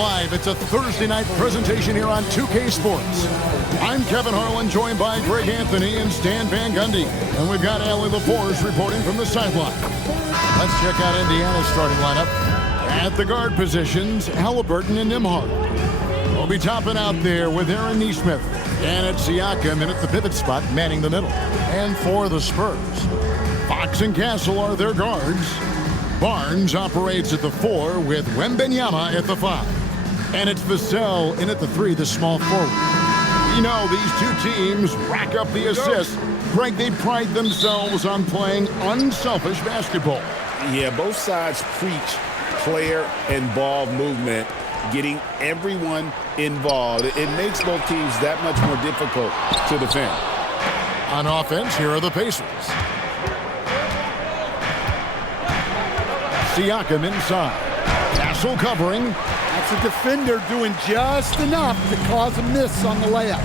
live. It's a Thursday night presentation here on 2K Sports. I'm Kevin Harlan, joined by Greg Anthony and Stan Van Gundy. And we've got Allie LaForce reporting from the sideline. Let's check out Indiana's starting lineup. At the guard positions, Halliburton and Nembhard. We'll be topping out there with Aaron Nesmith. And it's Siakam in at the pivot spot, manning the middle. And for the Spurs, Fox and Castle are their guards. Barnes operates at the 4 with Wembanyama at the 5. And it's Vassell in at the 3, the small forward. You know, these two teams rack up the assists. Greg, they pride themselves on playing unselfish basketball. Yeah, both sides preach player and ball movement, getting everyone involved. It makes both teams that much more difficult to defend. On offense, here are the Pacers. Siakam inside. Castle covering. That's a defender doing just enough to cause a miss on the layup.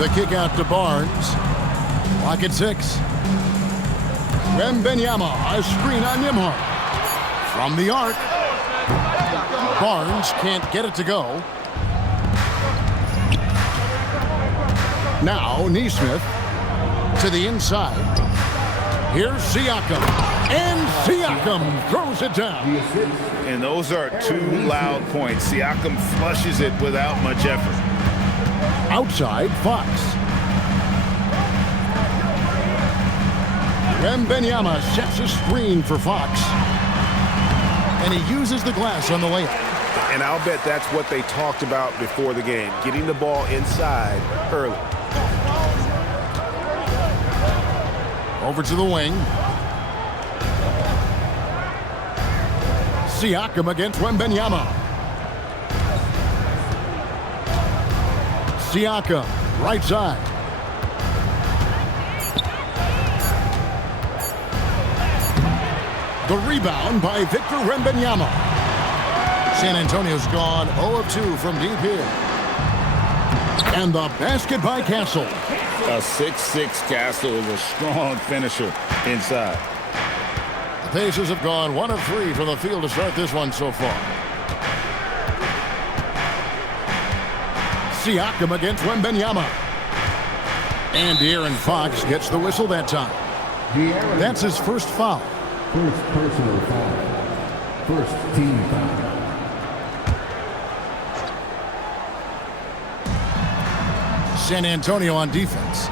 The kick out to Barnes. Clock at 6. Wembanyama, a screen on Nembhard. From the arc. Barnes can't get it to go. Now Nesmith to the inside. Here's Siakam. And Siakam throws it down. And those are two loud points. Siakam flushes it without much effort. Outside, Fox. Wembanyama sets a screen for Fox. And he uses the glass on the layup. And I'll bet that's what they talked about before the game, getting the ball inside early. Over to the wing. Siakam against Wembanyama. Siakam, right side. The rebound by Victor Wembanyama. San Antonio's gone 0 of 2 from deep here. And the basket by Castle. A 6'6" Castle is a strong finisher inside. The Pacers have gone 1 of 3 from the field to start this one so far. Siakam against Wembanyama. And De'Aaron Fox gets the whistle that time. That's his first foul. First personal foul. First team foul. San Antonio on defense.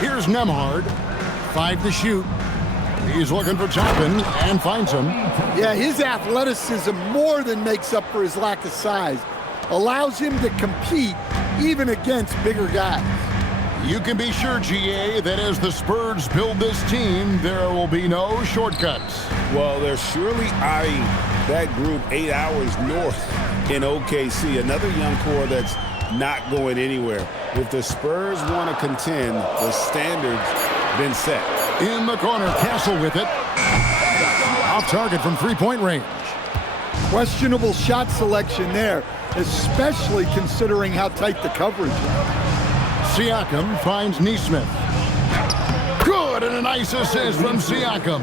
Here's Nembhard. 5 to shoot. He's looking for Toppin and finds him. Yeah, his athleticism more than makes up for his lack of size. Allows him to compete even against bigger guys. You can be sure, GA, that as the Spurs build this team, there will be no shortcuts. Well, they're surely eyeing that group 8 hours north in OKC. Another young core that's not going anywhere. If the Spurs want to contend, the standard's been set. In the corner, Castle with it. Off target from three-point range. Questionable shot selection there, especially considering how tight the coverage is. Siakam finds Nesmith. Good, and a nice assist from Siakam.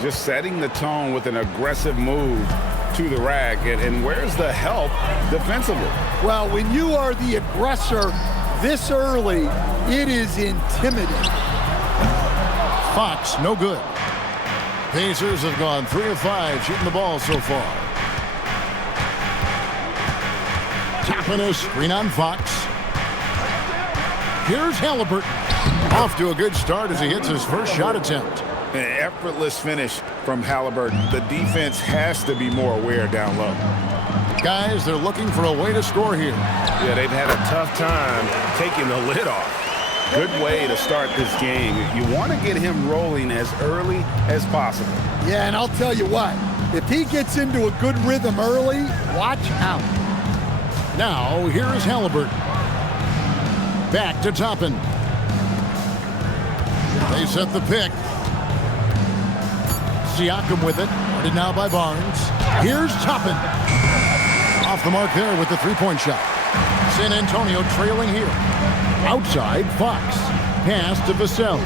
Just setting the tone with an aggressive move to the rack. And where's the help defensively? Well, when you are the aggressor this early, it is intimidating. Fox, no good. Pacers have gone 3 of 5 shooting the ball so far. Tapping a screen on Fox. Here's Halliburton. Off to a good start as he hits his first shot attempt. An effortless finish from Halliburton. The defense has to be more aware down low. Guys, they're looking for a way to score here. Yeah, they've had a tough time taking the lid off. Good way to start this game. You want to get him rolling as early as possible. Yeah, and I'll tell you what, if he gets into a good rhythm early, watch out. Now, here is Halliburton. Back to Toppin. They set the pick. Siakam with it. Guarded now by Barnes. Here's Toppin. Off the mark there with the three-point shot. San Antonio trailing here. Outside, Fox. Pass to Vassell.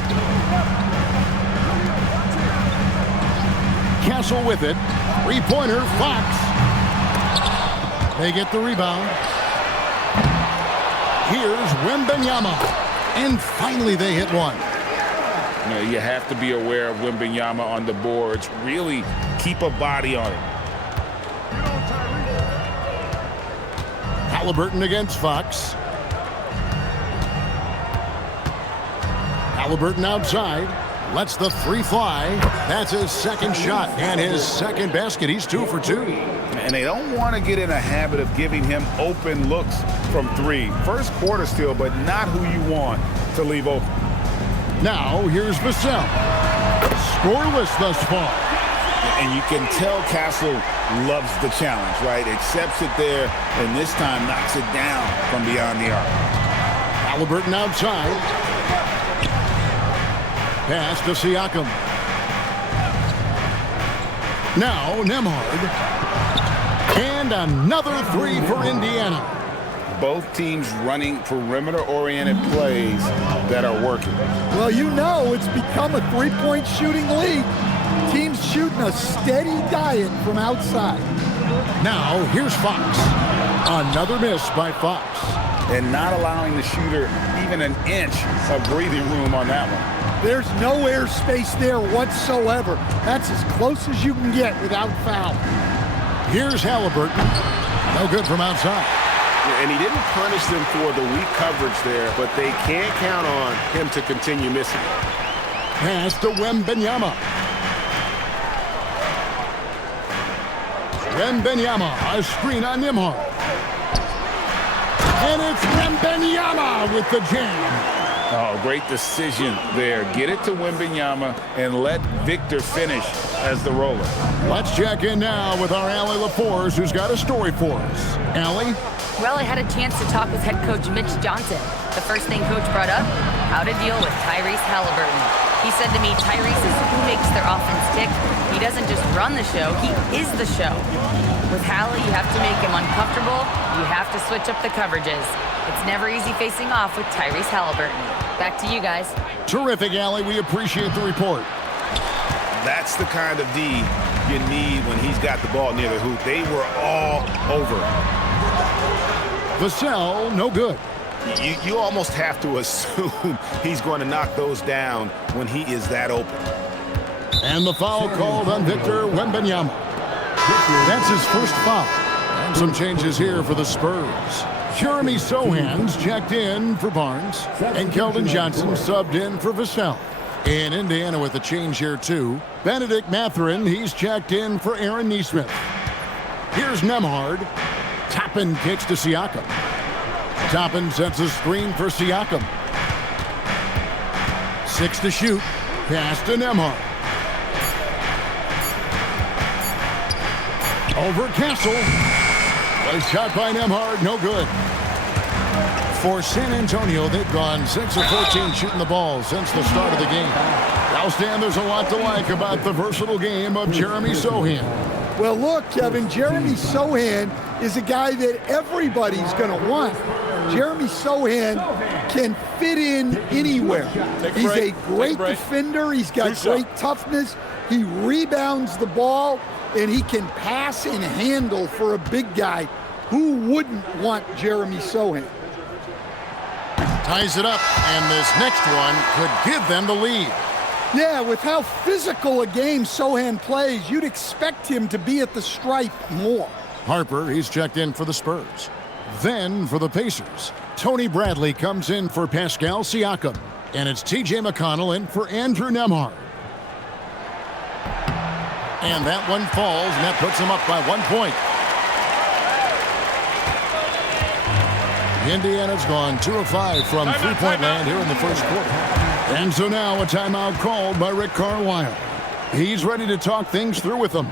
Castle with it. Three-pointer, Fox. They get the rebound. Here's Wembanyama. And finally they hit one. You have to be aware of Wembanyama on the boards. Really keep a body on it. Halliburton against Fox. Halliburton outside. Lets the three fly. That's his second shot and his second basket. He's 2 for 2. And they don't want to get in a habit of giving him open looks from three. First quarter still, but not who you want to leave open. Now here's Vassell. Scoreless thus far. And you can tell Castle loves the challenge, right? Accepts it there, and this time knocks it down from beyond the arc. Halliburton outside. Pass to Siakam. Now Nembhard. And another three for Indiana. Both teams running perimeter-oriented plays that are working. Well, you know it's become a three-point shooting league. Teams shooting a steady diet from outside. Now here's Fox. Another miss by Fox. And not allowing the shooter even an inch of breathing room on that one. There's no air space there whatsoever. That's as close as you can get without foul. Here's Halliburton. No good from outside. And he didn't punish them for the weak coverage there, but they can't count on him to continue missing. Pass to Wembanyama. Wembanyama, a screen on Nembhard. And it's Wembanyama with the jam. Oh, great decision there. Get it to Wembanyama and let Victor finish as the roller. Let's check in now with our Allie LaForce, who's got a story for us. Allie? Well, I had a chance to talk with head coach Mitch Johnson. The first thing coach brought up, how to deal with Tyrese Halliburton. He said to me, Tyrese is who makes their offense tick. He doesn't just run the show, he is the show. With Hallie, you have to make him uncomfortable. You have to switch up the coverages. It's never easy facing off with Tyrese Halliburton. Back to you guys. Terrific, Allie. We appreciate the report. That's the kind of D you need when he's got the ball near the hoop. They were all over him. Vassell, no good. You almost have to assume he's going to knock those down when he is that open. And the foul called on Victor Wembanyama. That's his first foul. And some changes here for the Spurs. Jeremy Sohan's checked in for Barnes. And Keldon Johnson subbed in for Vassell. In Indiana with a change here too. Bennedict Mathurin, he's checked in for Aaron Nesmith. Here's Nembhard. Toppin kicks to Siakam. Toppin sets a screen for Siakam. 6 to shoot. Pass to Nembhard. Over Castle. A shot by Nembhard, no good. For San Antonio, they've gone 6 of 14 shooting the ball since the start of the game. Now, Stan, there's a lot to like about the versatile game of Jeremy Sohan. Well, look, Kevin, Jeremy Sohan is a guy that everybody's going to want. Jeremy Sohan can fit in anywhere. He's a great defender. He's got great toughness. He rebounds the ball, and he can pass and handle for a big guy. Who wouldn't want Jeremy Sohan? Ties it up, and this next one could give them the lead. Yeah, with how physical a game Sohan plays, you'd expect him to be at the stripe more. Harper, he's checked in for the Spurs. Then for the Pacers, Tony Bradley comes in for Pascal Siakam. And it's T.J. McConnell in for Andrew Nembhard. And that one falls, and that puts him up by 1 point. Indiana's gone 2 of 5 from three-point land here in the first quarter. And so now a timeout called by Rick Carlisle. He's ready to talk things through with them.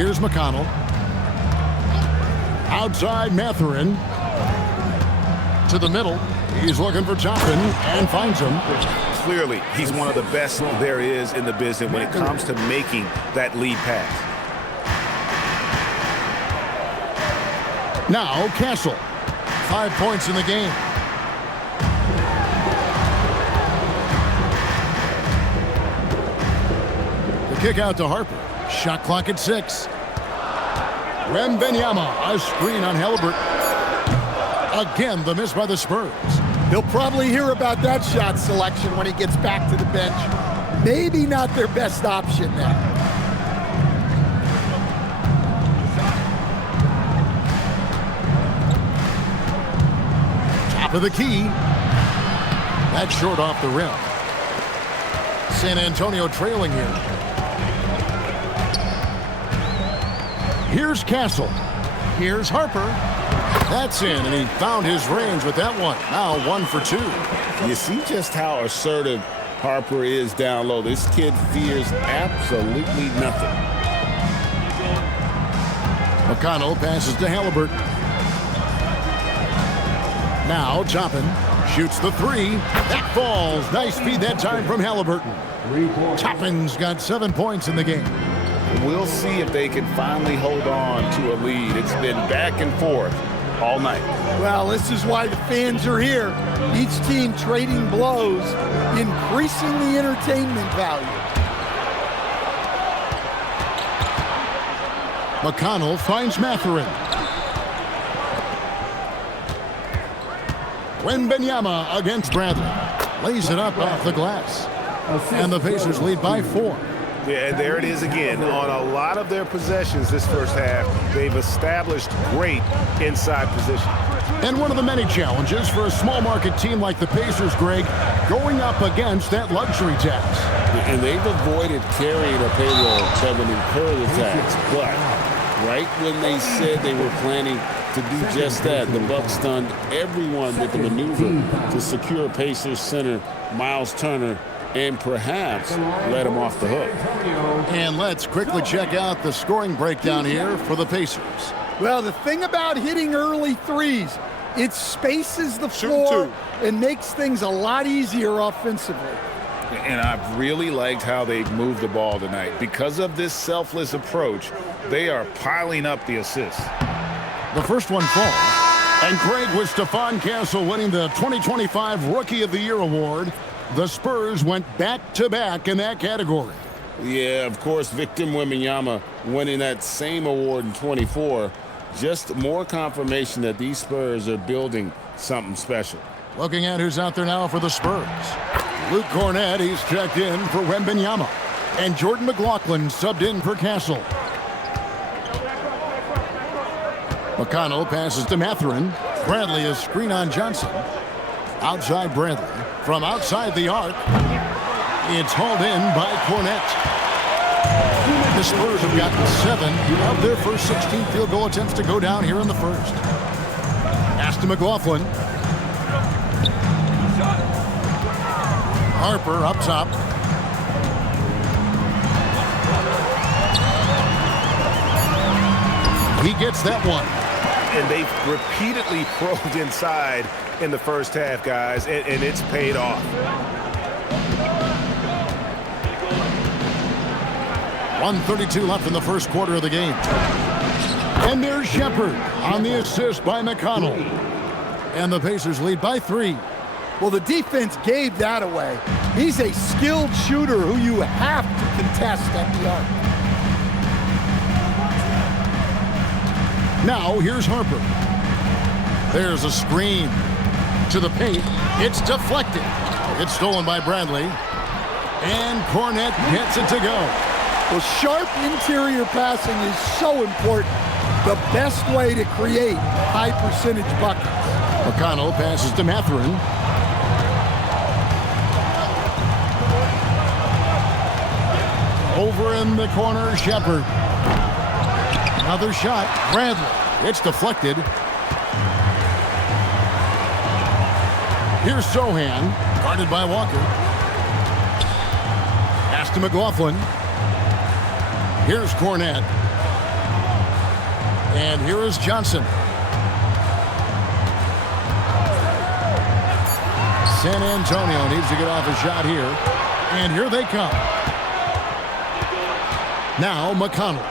Here's McConnell. Outside Mathurin. To the middle. He's looking for Toppin and finds him. Clearly, he's one of the best there is in the business when it comes to making that lead pass. Now Castle. 5 points in the game. The kick out to Harper. Shot clock at 6. Wembanyama, a screen on Halliburton. Again, the miss by the Spurs. He'll probably hear about that shot selection when he gets back to the bench. Maybe not their best option there. Top of the key. That's short off the rim. San Antonio trailing here. Here's Castle. Here's Harper. That's in, and he found his range with that one. Now 1 for 2. You see just how assertive Harper is down low. This kid fears absolutely nothing. McConnell passes to Halliburton. Now Toppin shoots the 3. That falls. Nice feed that time from Halliburton. Toppin's got 7 points in the game. We'll see if they can finally hold on to a lead. It's been back and forth all night. Well, this is why the fans are here. Each team trading blows, increasing the entertainment value. McConnell finds Mathurin. Wembanyama against Bradley. Lays it up off the glass. And the Pacers lead by 4. Yeah, and there it is again. On a lot of their possessions this first half, they've established great inside position. And one of the many challenges for a small market team like the Pacers, Greg, going up against that luxury tax. And they've avoided carrying a payroll that would incur the tax. But right when they said they were planning to do just that, the Bucks stunned everyone with the maneuver to secure Pacers center Miles Turner and perhaps let him off the hook. And let's quickly check out the scoring breakdown here for the Pacers. Well, the thing about hitting early threes, it spaces the floor and makes things a lot easier offensively. And I've really liked how they've moved the ball tonight. Because of this selfless approach, they are piling up the assists. The first one falls. And Greg, with Stephon Castle winning the 2025 Rookie of the Year award, the Spurs went back-to-back in that category. Yeah, of course, Victor Wembanyama winning that same award in 24. Just more confirmation that these Spurs are building something special. Looking at who's out there now for the Spurs. Luke Cornett, he's checked in for Wembanyama. And Jordan McLaughlin subbed in for Castle. McConnell passes to Mathurin. Bradley is screen on Johnson. Outside Bradley. From outside the arc, it's hauled in by Cornett. The Spurs have gotten 7 of their first 16 field goal attempts to go down here in the first. Pass to McLaughlin. Harper up top. He gets that one. And they've repeatedly probed inside in the first half, guys, and it's paid off. .132 left in the first quarter of the game. And there's Shepherd on the assist by McConnell. And the Pacers lead by 3. Well, the defense gave that away. He's a skilled shooter who you have to contest at the arc. Now, here's Harper. There's a screen to the paint. It's deflected. It's stolen by Bradley. And Cornett gets it to go. Well, sharp interior passing is so important. The best way to create high-percentage buckets. McConnell passes to Mathurin. Over in the corner, Shepherd. Another shot. Bradley. It's deflected. Here's Sohan, guarded by Walker. Pass to McLaughlin. Here's Cornett. And here is Johnson. San Antonio needs to get off a shot here. And here they come. Now McConnell.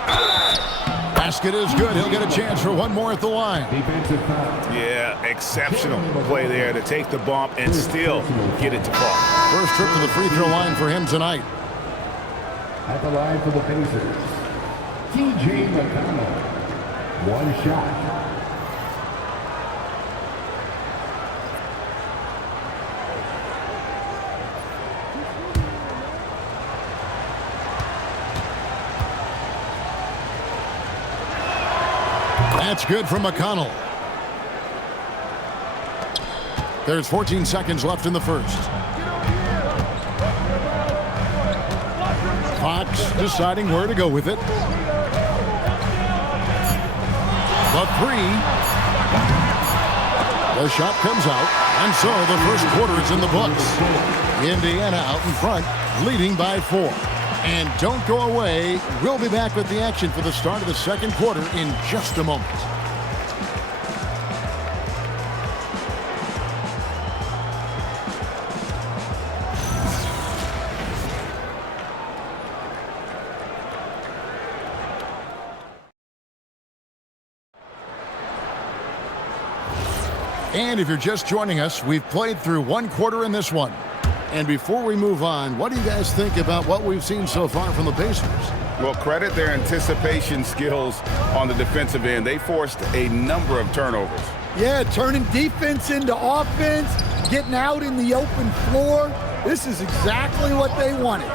Basket is good. He'll get a chance for one more at the line. Yeah, exceptional play there to take the bump and still get it to fall. First trip to the free throw line for him tonight. At the line for the Pacers, T.J. McConnell. One shot. That's good from McConnell. There's 14 seconds left in the first. Fox deciding where to go with it. The three. The shot comes out. And so the first quarter is in the books. Indiana out in front, leading by 4. And don't go away. We'll be back with the action for the start of the second quarter in just a moment. And if you're just joining us, we've played through one quarter in this one. And before we move on, what do you guys think about what we've seen so far from the Pacers? Well, credit their anticipation skills on the defensive end. They forced a number of turnovers. Yeah, turning defense into offense, getting out in the open floor. This is exactly what they wanted.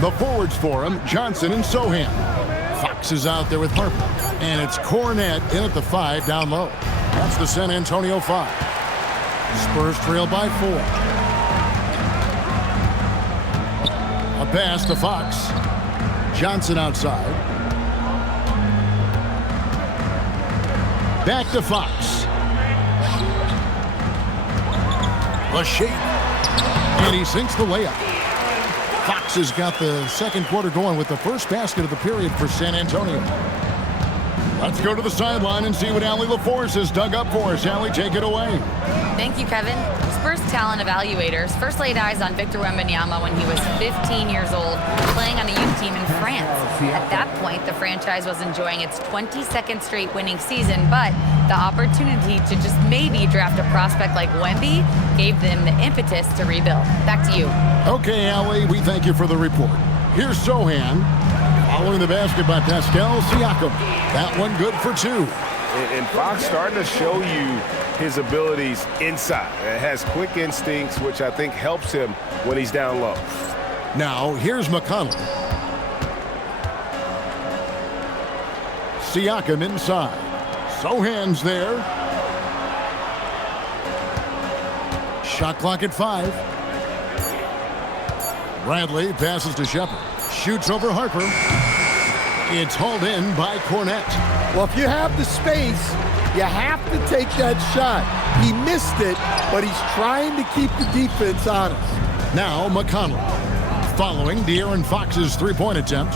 The forwards for him, Johnson and Sohan. Fox is out there with Harper. And it's Cornette in at the 5 down low. That's the San Antonio 5. Spurs trail by 4. A pass to Fox. Johnson outside. Back to Fox. The shake. And he sinks the layup. Fox has got the second quarter going with the first basket of the period for San Antonio. Let's go to the sideline and see what Allie LaForce has dug up for us. Allie, take it away. Thank you, Kevin. Spurs talent evaluators first laid eyes on Victor Wembanyama when he was 15 years old, playing on a youth team in France. At that point, the franchise was enjoying its 22nd straight winning season, but the opportunity to just maybe draft a prospect like Wemby gave them the impetus to rebuild. Back to you. Okay, Allie, we thank you for the report. Here's Sohan. Following the basket by Pascal Siakam. That one good for 2. And Fox starting to show you his abilities inside. It has quick instincts, which I think helps him when he's down low. Now, here's McConnell. Siakam inside. Sohan's there. Shot clock at 5. Bradley passes to Shepard. Shoots over Harper. It's hauled in by Cornette. Well, if you have the space, you have to take that shot. He missed it, but he's trying to keep the defense honest. Now McConnell. Following De'Aaron Fox's three-point attempt.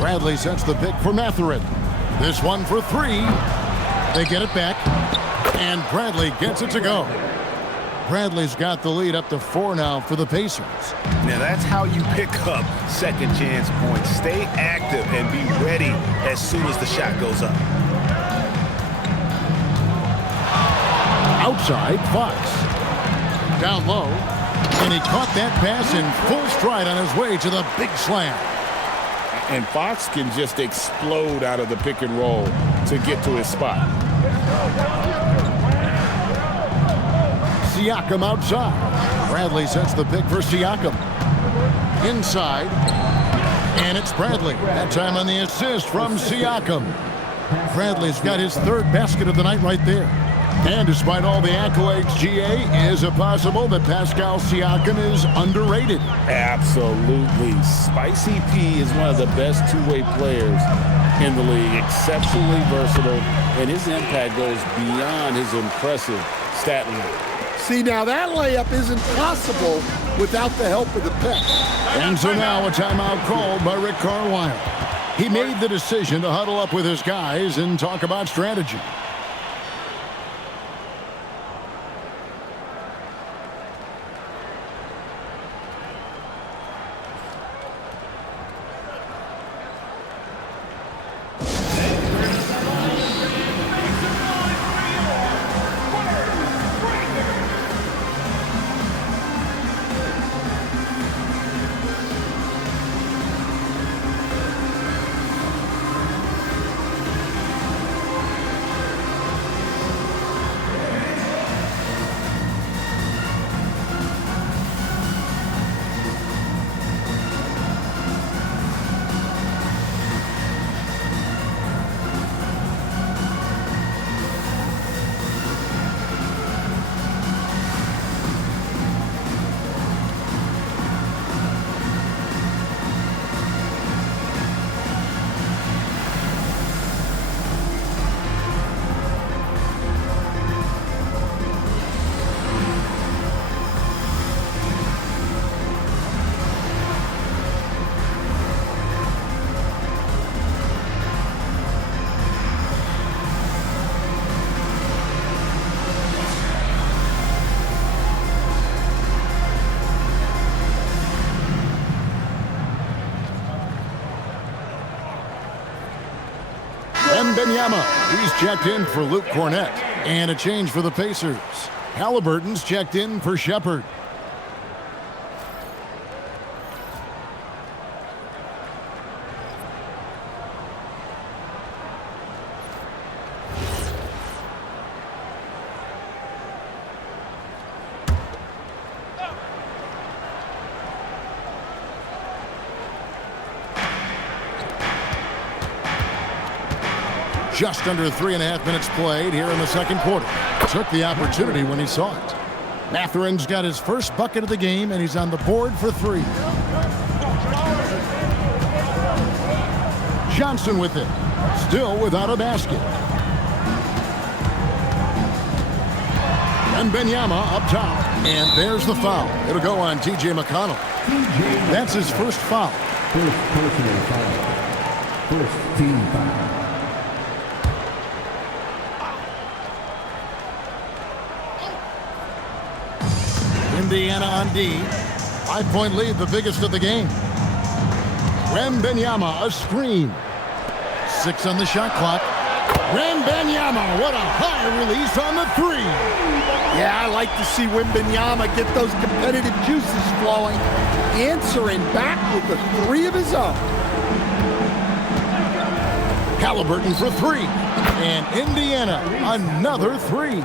Bradley sets the pick for Mathurin. This one for 3. They get it back. And Bradley gets it to go. Bradley's got the lead up to 4 now for the Pacers. Now that's how you pick up second chance points. Stay active and be ready as soon as the shot goes up. Outside, Fox. Down low. And he caught that pass in full stride on his way to the big slam. And Fox can just explode out of the pick and roll to get to his spot. Siakam outside. Bradley sets the pick for Siakam. Inside. And it's Bradley. That time on the assist from Siakam. Bradley's got his 3rd basket of the night right there. And despite all the accolades, GA, is it possible that Pascal Siakam is underrated? Absolutely. Spicy P is one of the best two-way players in the league. Exceptionally versatile, and his impact goes beyond his impressive stat line. See, now that layup isn't possible without the help of the pick. And so now a timeout called by Rick Carlisle. He made the decision to huddle up with his guys and talk about strategy. Wembanyama, he's checked in for Luke Cornett. And a change for the Pacers. Halliburton's checked in for Shepherd. Just under 3.5 minutes played here in the second quarter. Took the opportunity when he saw it. Mathurin's got his first bucket of the game, and he's on the board for 3. Johnson with it. Still without a basket. And Wembanyama up top. And there's the foul. It'll go on T.J. McConnell. That's his first foul. First personal foul. First team foul. Indiana on D. 5-point lead, the biggest of the game. Wembanyama, a screen. 6 on the shot clock. Wembanyama, what a high release on the 3. Yeah, I like to see Wembanyama get those competitive juices flowing. Answering back with the 3 of his own. Halliburton for 3. And Indiana, another 3.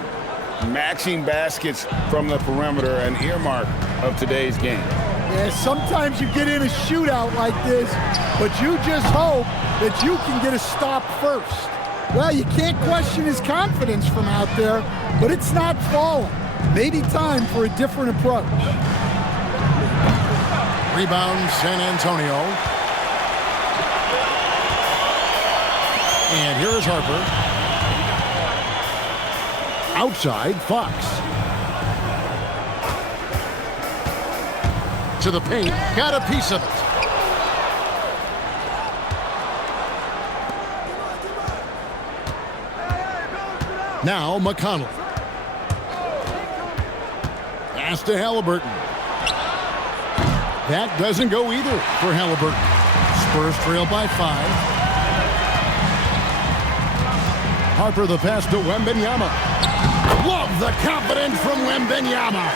Matching baskets from the perimeter, an earmark of today's game. Yeah, sometimes you get in a shootout like this, but you just hope that you can get a stop first. Well, you can't question his confidence from out there, but it's not falling. Maybe time for a different approach. Rebound, San Antonio. And here is Harper. Outside, Fox. To the paint, got a piece of it. Now McConnell. Pass to Halliburton. That doesn't go either for Halliburton. Spurs trail by 5. Harper the pass to Wembanyama. Love the confidence from Wembanyama.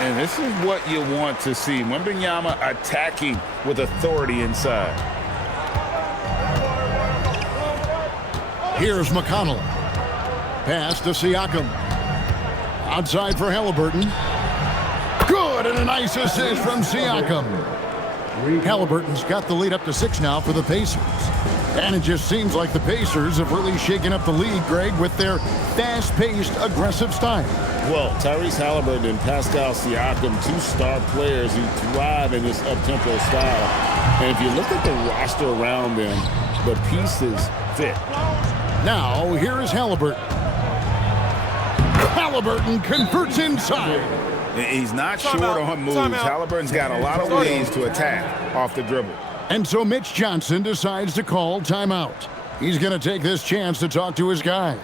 And this is what you want to see. Wembanyama attacking with authority inside. Here's McConnell. Pass to Siakam. Outside for Halliburton. Good, and a nice assist from Siakam. Halliburton's got the lead up to 6 now for the Pacers. And it just seems like the Pacers have really shaken up the league, Greg, with their fast-paced, aggressive style. Well, Tyrese Halliburton and Pascal Siakam, 2 star players who thrive in this up-tempo style. And if you look at the roster around them, the pieces fit. Now, here is Halliburton. Halliburton converts inside. He's not short on moves. Halliburton's got a lot of ways to attack off the dribble. And so Mitch Johnson decides to call timeout. He's going to take this chance to talk to his guys.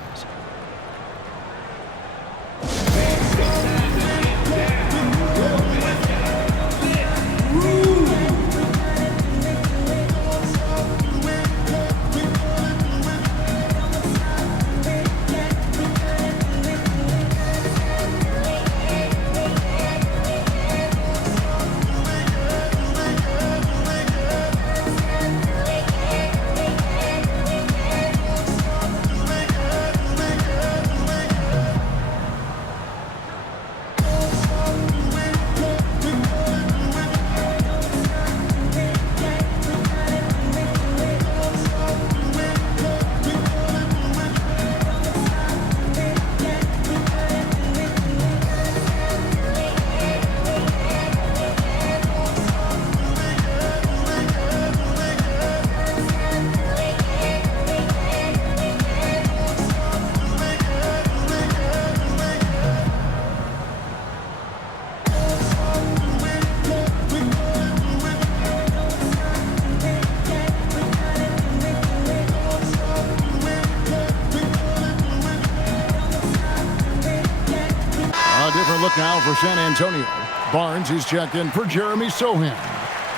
Different look now for San Antonio. Barnes is checked in for Jeremy Sohan.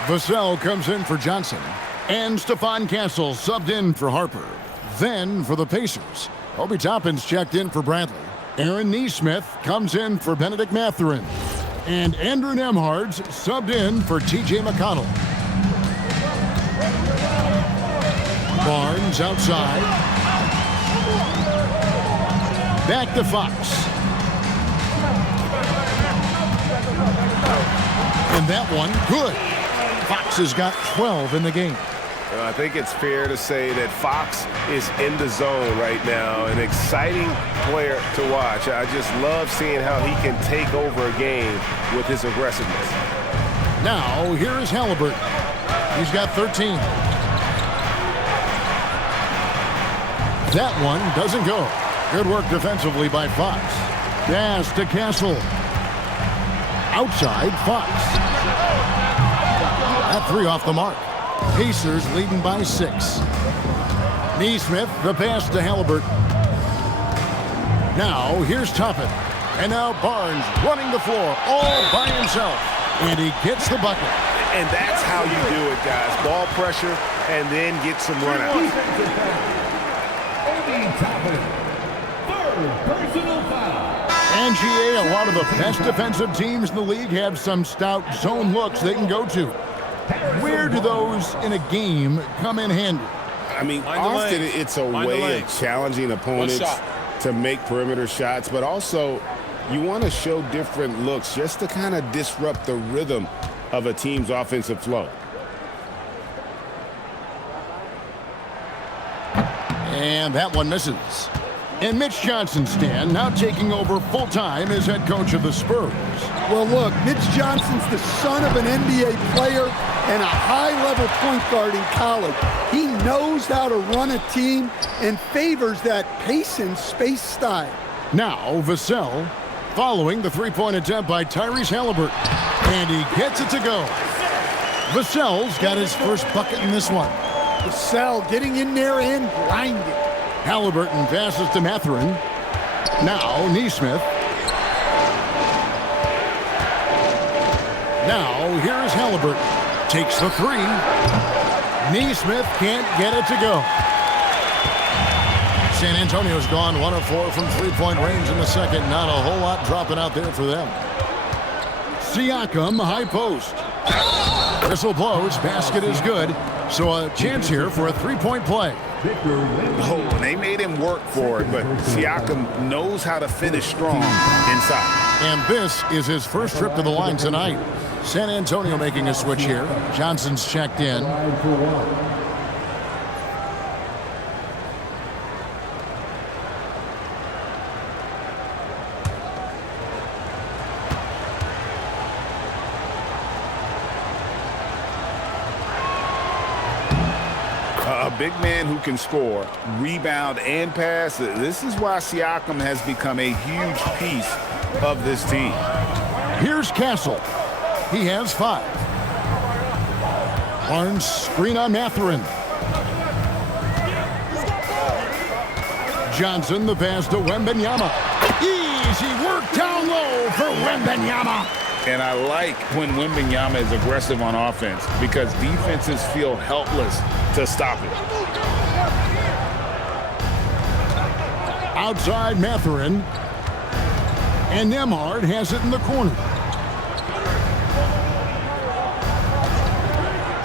Vassell comes in for Johnson. And Stephon Castle subbed in for Harper. Then for the Pacers, Obi Toppin's checked in for Bradley. Aaron Nesmith comes in for Bennedict Mathurin. And Andrew Nembhard's subbed in for TJ McConnell. Barnes outside. Back to Fox. And that one, good. Fox has got 12 in the game. I think it's fair to say that Fox is in the zone right now. An exciting player to watch. I just love seeing how he can take over a game with his aggressiveness. Now, here is Halliburton. He's got 13. That one doesn't go. Good work defensively by Fox. Pass to Castle. Outside, Fox. That three off the mark. Pacers leading by 6. Nesmith, the pass to Halliburton. Now, here's Toppin. And now Barnes running the floor all by himself. And he gets the bucket. And that's how you do it, guys. Ball pressure and then get some runouts. Third personal foul. And GA, a lot of the best defensive teams in the league have some stout zone looks they can go to. Where do those in a game come in handy? I mean, often it's a way of challenging opponents to make perimeter shots, but also you want to show different looks just to kind of disrupt the rhythm of a team's offensive flow. And that one misses. And Mitch Johnson, Stan, now taking over full-time as head coach of the Spurs. Well, look, Mitch Johnson's the son of an NBA player and a high-level point guard in college. He knows how to run a team and favors that pace and space style. Now, Vassell, following the three-point attempt by Tyrese Halliburton. And he gets it to go. Vassell's got his first bucket in this one. Vassell getting in there and grinding. Halliburton passes to Mathurin. Now, Nesmith. Now, here's Halliburton. Takes the three. Nesmith can't get it to go. San Antonio's gone 1 of 4 from three-point range in the second. Not a whole lot dropping out there for them. Siakam, high post. Whistle blows. Basket is good. So a chance here for a three-point play. Oh, they made him work for it, but Siakam knows how to finish strong inside. And this is his first trip to the line tonight. San Antonio making a switch here. Johnson's checked in. A big man who can score, rebound, and pass. This is why Siakam has become a huge piece of this team. Here's Castle. He has 5. Barnes screen on Mathurin. Johnson, the pass to Wembanyama. Easy work down low for Wembanyama. And I like when Wembanyama is aggressive on offense because defenses feel helpless to stop it. Outside Mathurin. And Nembhard has it in the corner.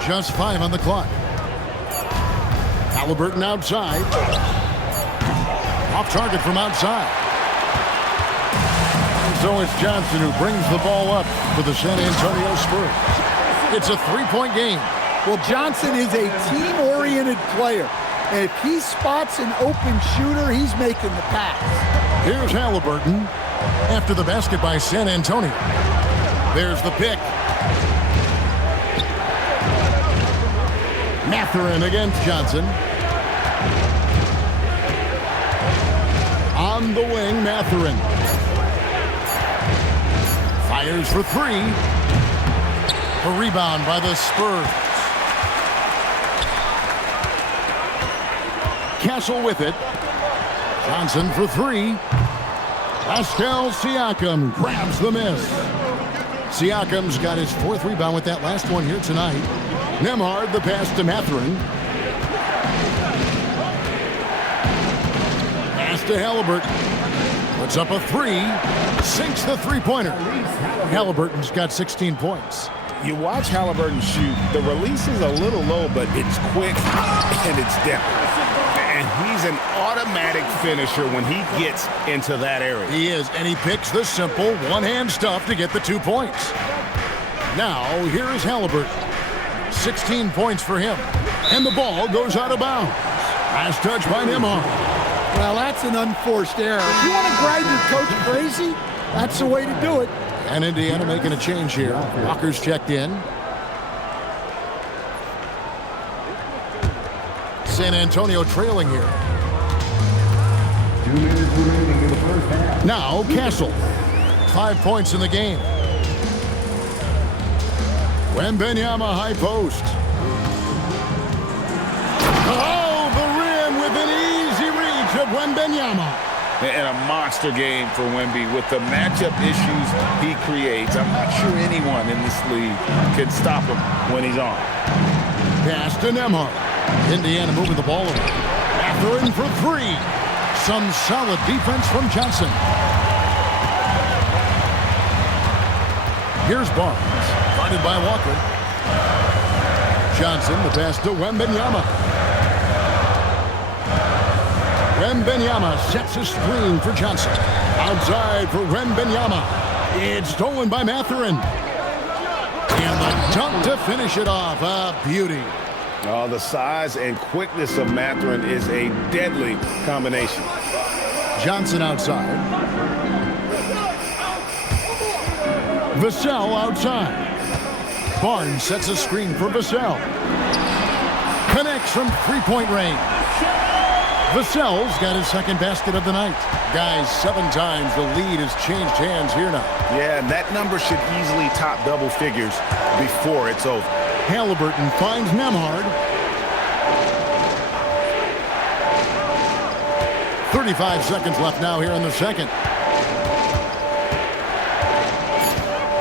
Just 5 on the clock. Haliburton outside. Off target from outside. And so it's Johnson who brings the ball up for the San Antonio Spurs. It's a 3-point game. Well, Johnson is a team-oriented player. And if he spots an open shooter, he's making the pass. Here's Haliburton after the basket by San Antonio. There's the pick. Mathurin against Johnson. On the wing, Mathurin. Fires for 3. A rebound by the Spurs. Castle with it. Johnson for 3. Pascal Siakam grabs the miss. Siakam's got his 4th rebound with that last one here tonight. Nembhard, the pass to Mathurin. Pass to Haliburton. Puts up a 3. Sinks the 3-pointer. Haliburton's got 16 points. You watch Haliburton shoot. The release is a little low, but it's quick and it's depth. And he's an automatic finisher when he gets into that area. He is, and he picks the simple one-hand stuff to get the 2 points. Now, here is Haliburton. 16 points for him. And the ball goes out of bounds. Last touch by Nembhard. Well, that's an unforced error. If you want to drive your coach crazy, that's the way to do it. And Indiana making a change here. Walker's checked in. San Antonio trailing here. 2 minutes remaining in the first half. Now, Castle. 5 points in the game. Wembanyama high post. Oh, the rim with an easy reach of Wembanyama. And a monster game for Wemby with the matchup issues he creates. I'm not sure anyone in this league can stop him when he's on. Pass to Nembhard. Indiana moving the ball over. Mathurin for 3. Some solid defense from Johnson. Here's Barnes. Guarded by Walker. Johnson, the pass to Wembanyama. Wembanyama sets a screen for Johnson. Outside for Wembanyama. It's stolen by Mathurin. And the dunk to finish it off. A beauty. Oh, the size and quickness of Mathurin is a deadly combination. Johnson outside. Vassell outside. Barnes sets a screen for Vassell. Connects from 3-point range. Vassell's got his 2nd basket of the night. Guys, 7 times the lead has changed hands here now. Yeah, and that number should easily top double figures before it's over. Haliburton finds Nembhard. 35 seconds left now here in the second.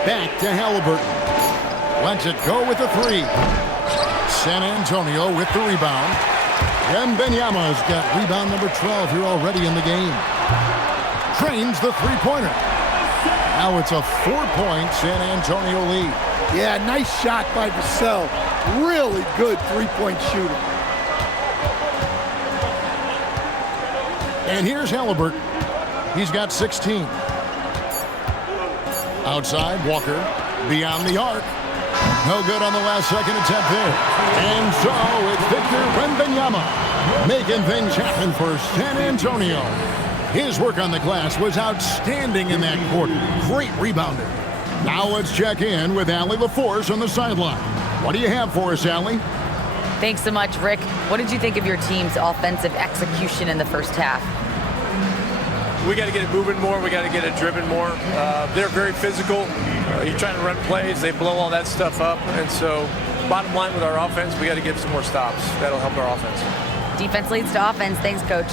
Back to Haliburton. Lets it go with a 3. San Antonio with the rebound. Wembanyama's got rebound number 12 here already in the game. Trains the 3-pointer. Now it's a 4-point San Antonio lead. Yeah, nice shot by Vassell. Really good 3-point shooter. And here's Haliburton. He's got 16. Outside, Walker. Beyond the arc. No good on the last second attempt there. And so it's Victor Wembanyama making things happen for San Antonio. His work on the glass was outstanding in that quarter. Great rebounder. Now let's check in with Allie LaForce on the sideline. What do you have for us, Allie? Thanks so much, Rick. What did you think of your team's offensive execution in the first half? We got to get it moving more. We got to get it driven more. They're very physical. You're trying to run plays. They blow all that stuff up. And so bottom line with our offense, we got to get some more stops. That'll help our offense. Defense leads to offense. Thanks, Coach.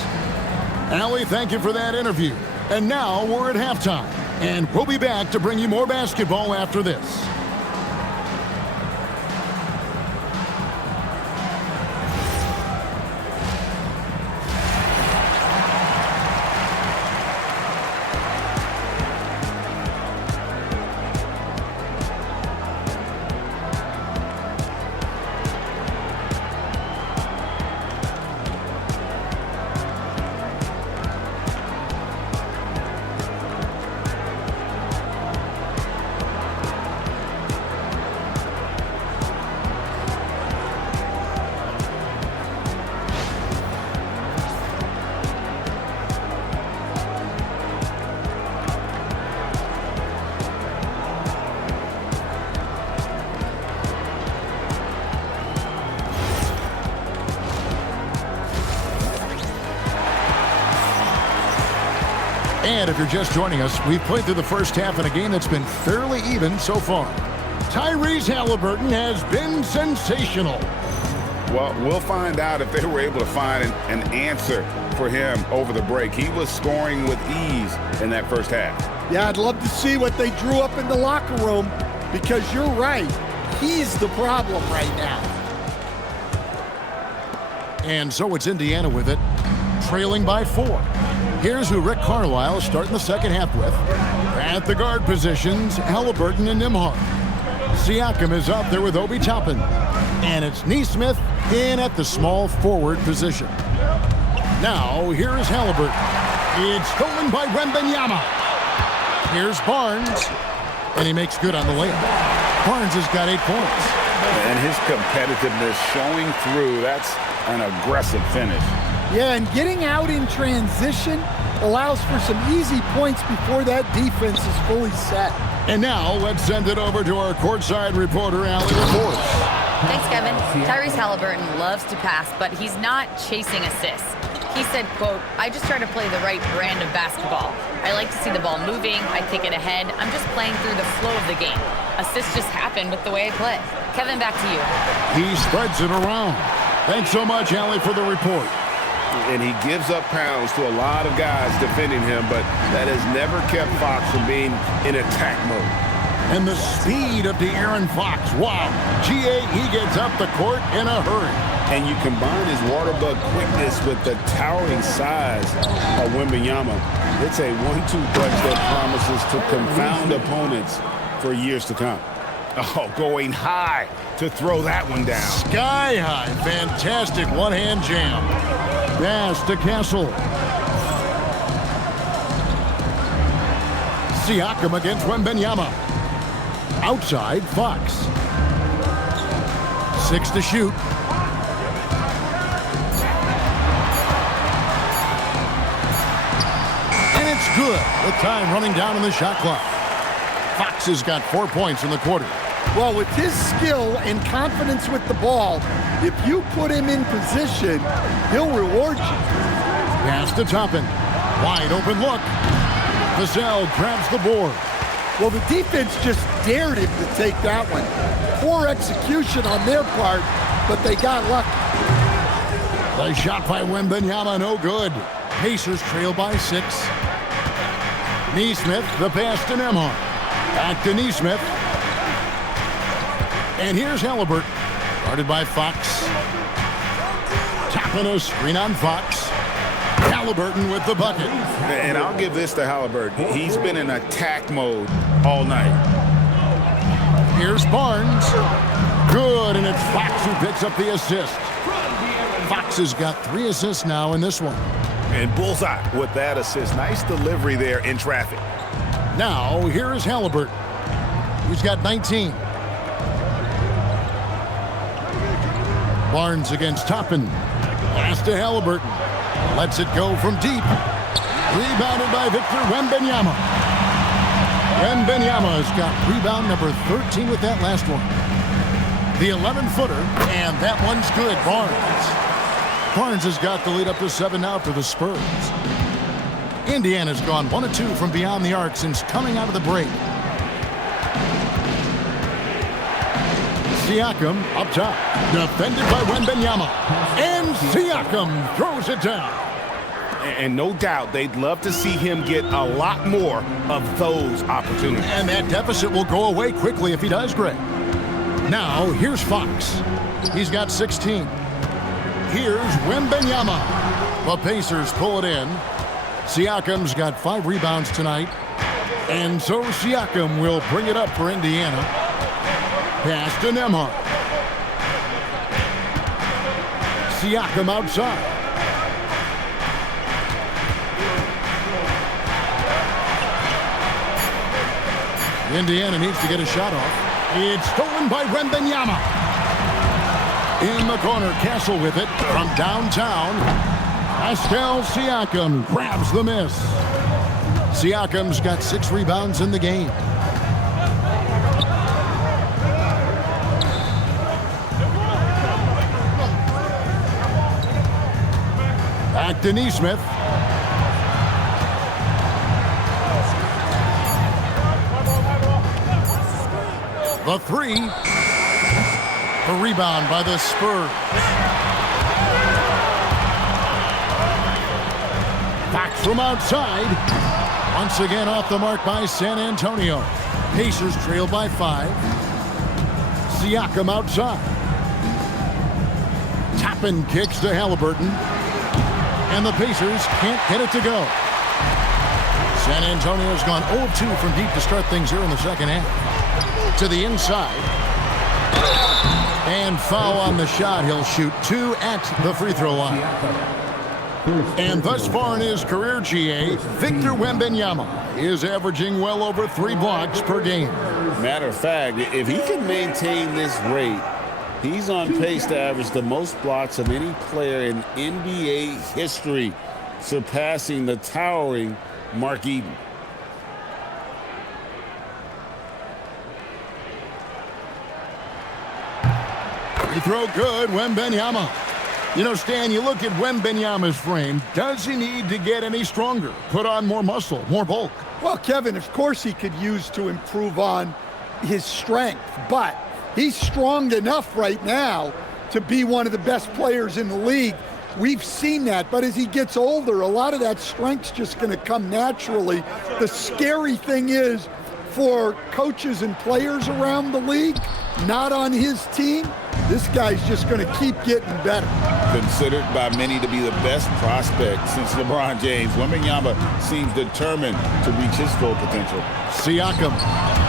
Allie, thank you for that interview. And now we're at halftime. And we'll be back to bring you more basketball after this. And if you're just joining us, we've played through the first half in a game that's been fairly even so far. Tyrese Haliburton has been sensational. Well, we'll find out if they were able to find an answer for him over the break. He was scoring with ease in that first half. Yeah, I'd love to see what they drew up in the locker room, because you're right. He's the problem right now. And so it's Indiana with it, trailing by 4. Here's who Rick Carlisle is starting the second half with. At the guard positions, Haliburton and Nembhard. Siakam is up there with Obi Toppin. And it's Nesmith in at the small forward position. Now, here is Haliburton. It's stolen by Wembanyama. Here's Barnes. And he makes good on the layup. Barnes has got 8 points. And his competitiveness showing through. That's an aggressive finish. Yeah, and getting out in transition allows for some easy points before that defense is fully set. And now let's send it over to our courtside reporter, Allie LaForce. Thanks, Kevin. Tyrese Haliburton loves to pass, but he's not chasing assists. He said, quote, "I just try to play the right brand of basketball. I like to see the ball moving. I kick it ahead. I'm just playing through the flow of the game. Assists just happen with the way I play." Kevin, back to you. He spreads it around. Thanks so much, Allie, for the report. And he gives up pounds to a lot of guys defending him, but that has never kept Fox from being in attack mode. And the speed of De'Aaron Fox. Wow. He gets up the court in a hurry. And you combine his water bug quickness with the towering size of Wembanyama. It's a 1-2 punch that promises to confound opponents for years to come. Oh, going high to throw that one down. Sky high. Fantastic one-hand jam. Pass to Castle. Siakam against Wembanyama. Outside, Fox. 6 to shoot. And it's good with time running down on the shot clock. Fox has got 4 points in the quarter. Well, with his skill and confidence with the ball, if you put him in position, he'll reward you. Pass to Toppin. Wide open look. Vassell grabs the board. Well, the defense just dared him to take that one. Poor execution on their part, but they got lucky. The shot by Wembanyama, no good. Pacers trail by 6. Nesmith, the pass to Nembhard. Back to Nesmith. And here's Haliburton, guarded by Fox. Tapping a screen on Fox. Haliburton with the bucket. And I'll give this to Haliburton. He's been in attack mode all night. Here's Barnes. Good, and it's Fox who picks up the assist. Fox has got 3 assists now in this one. And bullseye with that assist. Nice delivery there in traffic. Now, here is Haliburton. He's got 19. Barnes against Toppin. Pass to Haliburton. Lets it go from deep. Rebounded by Victor Wembanyama. Wembanyama has got rebound number 13 with that last one. The 11-footer, and that one's good. Barnes has got the lead up to 7 now for the Spurs. Indiana's gone 1 of 2 from beyond the arc since coming out of the break. Siakam up top. Defended by Wembanyama. And Siakam throws it down. And no doubt they'd love to see him get a lot more of those opportunities. And that deficit will go away quickly if he does, Greg. Now, here's Fox. He's got 16. Here's Wembanyama. The Pacers pull it in. Siakam's got 5 rebounds tonight. And so Siakam will bring it up for Indiana. Pass to Nembhard. Siakam outside. Indiana needs to get a shot off. It's stolen by Wembanyama. In the corner, Castle with it from downtown. Pascal Siakam grabs the miss. Siakam's got 6 rebounds in the game. Back to Nesmith. The 3. The rebound by the Spurs. Back from outside. Once again off the mark by San Antonio. Pacers trail by 5. Siakam outside. Toppin kicks to Halliburton. And the Pacers can't get it to go. San Antonio's gone 0-2 from deep to start things here in the second half. To the inside. And foul on the shot. He'll shoot 2 at the free throw line. And thus far in his career, GA, Victor Wembanyama is averaging well over 3 blocks per game. Matter of fact, if he can maintain this rate, he's on pace to average the most blocks of any player in NBA history, surpassing the towering Mark Eaton. Free throw good, Wembanyama. You know, Stan, you look at Wembanyama's frame. Does he need to get any stronger? Put on more muscle, more bulk? Well, Kevin, of course he could use to improve on his strength, but he's strong enough right now to be one of the best players in the league. We've seen that, but as he gets older, a lot of that strength's just going to come naturally. The scary thing is, for coaches and players around the league, not on his team, this guy's just going to keep getting better. Considered by many to be the best prospect since LeBron James, Wembanyama seems determined to reach his full potential. Siakam.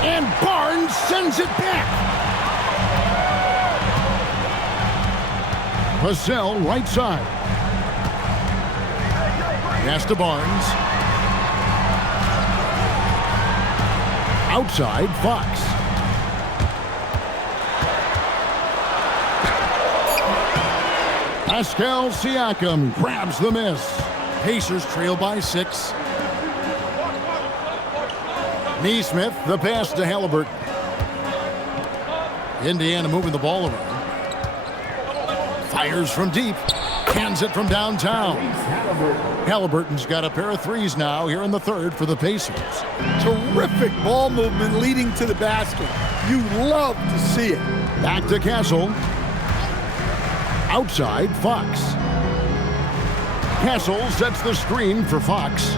And Barnes sends it back. Pascal right side. Pass to Barnes. Outside, Fox. Pascal Siakam grabs the miss. Pacers trail by 6. Nesmith, the pass to Halliburton. Indiana moving the ball around. Fires from deep. Hands it from downtown. Halliburton's got a pair of 3s now here in the third for the Pacers. Terrific ball movement leading to the basket. You love to see it. Back to Castle. Outside, Fox. Castle sets the screen for Fox.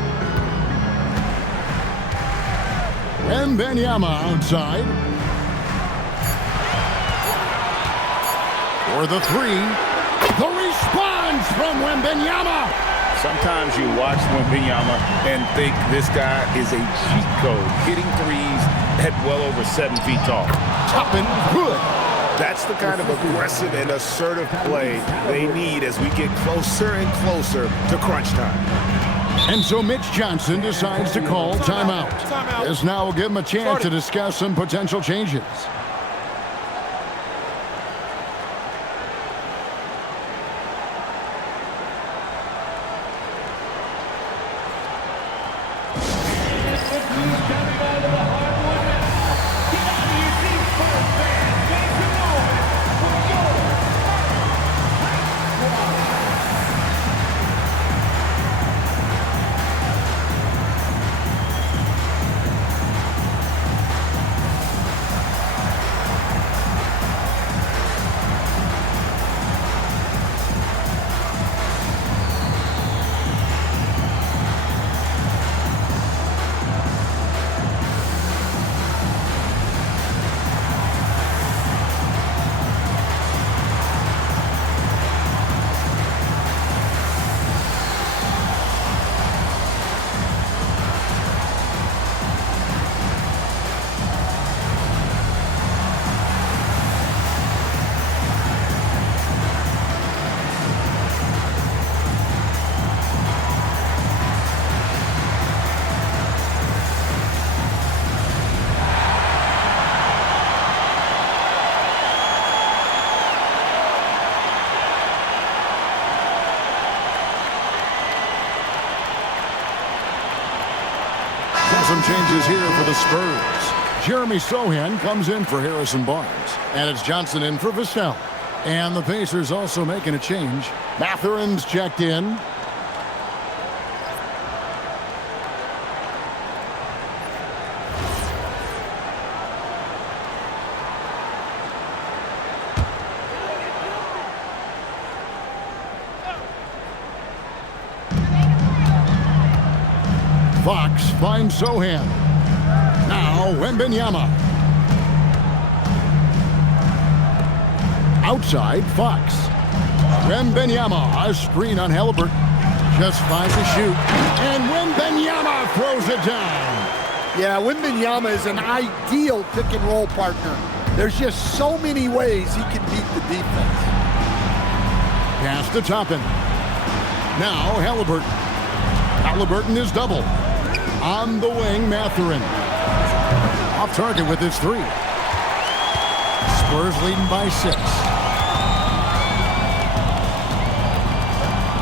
Wembanyama outside. For the 3. The response from Wembanyama. Sometimes you watch Wembanyama and think this guy is a cheat code, hitting 3s at well over 7 feet tall. Toppin good. That's the kind of aggressive and assertive play they need as we get closer and closer to crunch time. And so Mitch Johnson decides to call timeout. This now will give him a chance to discuss some potential changes. some changes here for the Spurs. Jeremy Sohan comes in for Harrison Barnes. And it's Johnson in for Vassell. And the Pacers also making a change. Mathurin's checked in. Fox finds Sohan. Now Wembanyama. Outside, Fox. Wembanyama, a screen on Halliburton. Just finds a shoot. And Wembanyama throws it down. Yeah, Wembanyama is an ideal pick-and-roll partner. There's just so many ways he can beat the defense. Pass to Toppin. Now Halliburton. Halliburton is double. On the wing, Mathurin. Off target with his three. Spurs leading by 6.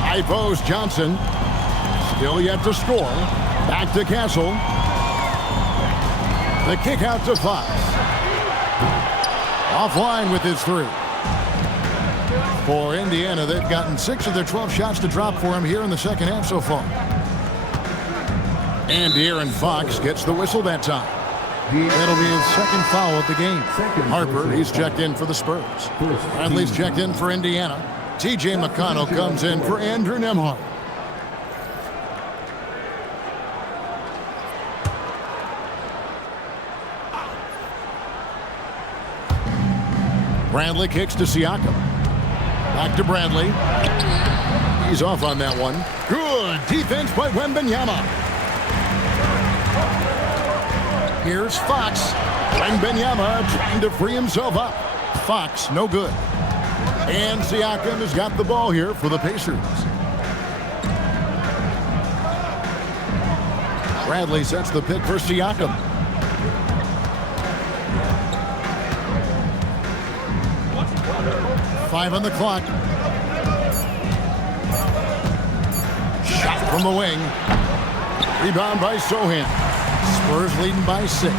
High post, Johnson. Still yet to score. Back to Castle. The kick out to Fox. Offline with his three. For Indiana, they've gotten 6 of their 12 shots to drop for him here in the second half so far. And De'Aaron Fox gets the whistle that time. That'll be his second foul of the game. Harper, he's checked in for the Spurs. Bradley's checked in for Indiana. T.J. McConnell comes in for Andrew Nembhard. Bradley kicks to Siakam. Back to Bradley. He's off on that one. Good defense by Wembanyama. Here's Fox. Wembanyama trying to free himself up. Fox, no good. And Siakam has got the ball here for the Pacers. Bradley sets the pick for Siakam. Five on the clock. Shot from the wing. Rebound by Sohan. Spurs leading by 6.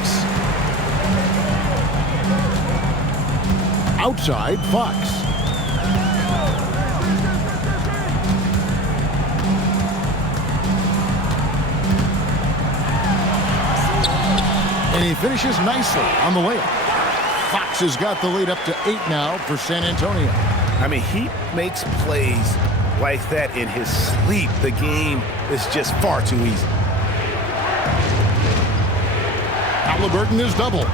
Outside, Fox. And he finishes nicely on the layup. Fox has got the lead up to 8 now for San Antonio. I mean, he makes plays like that in his sleep. The game is just far too easy. Halliburton is double.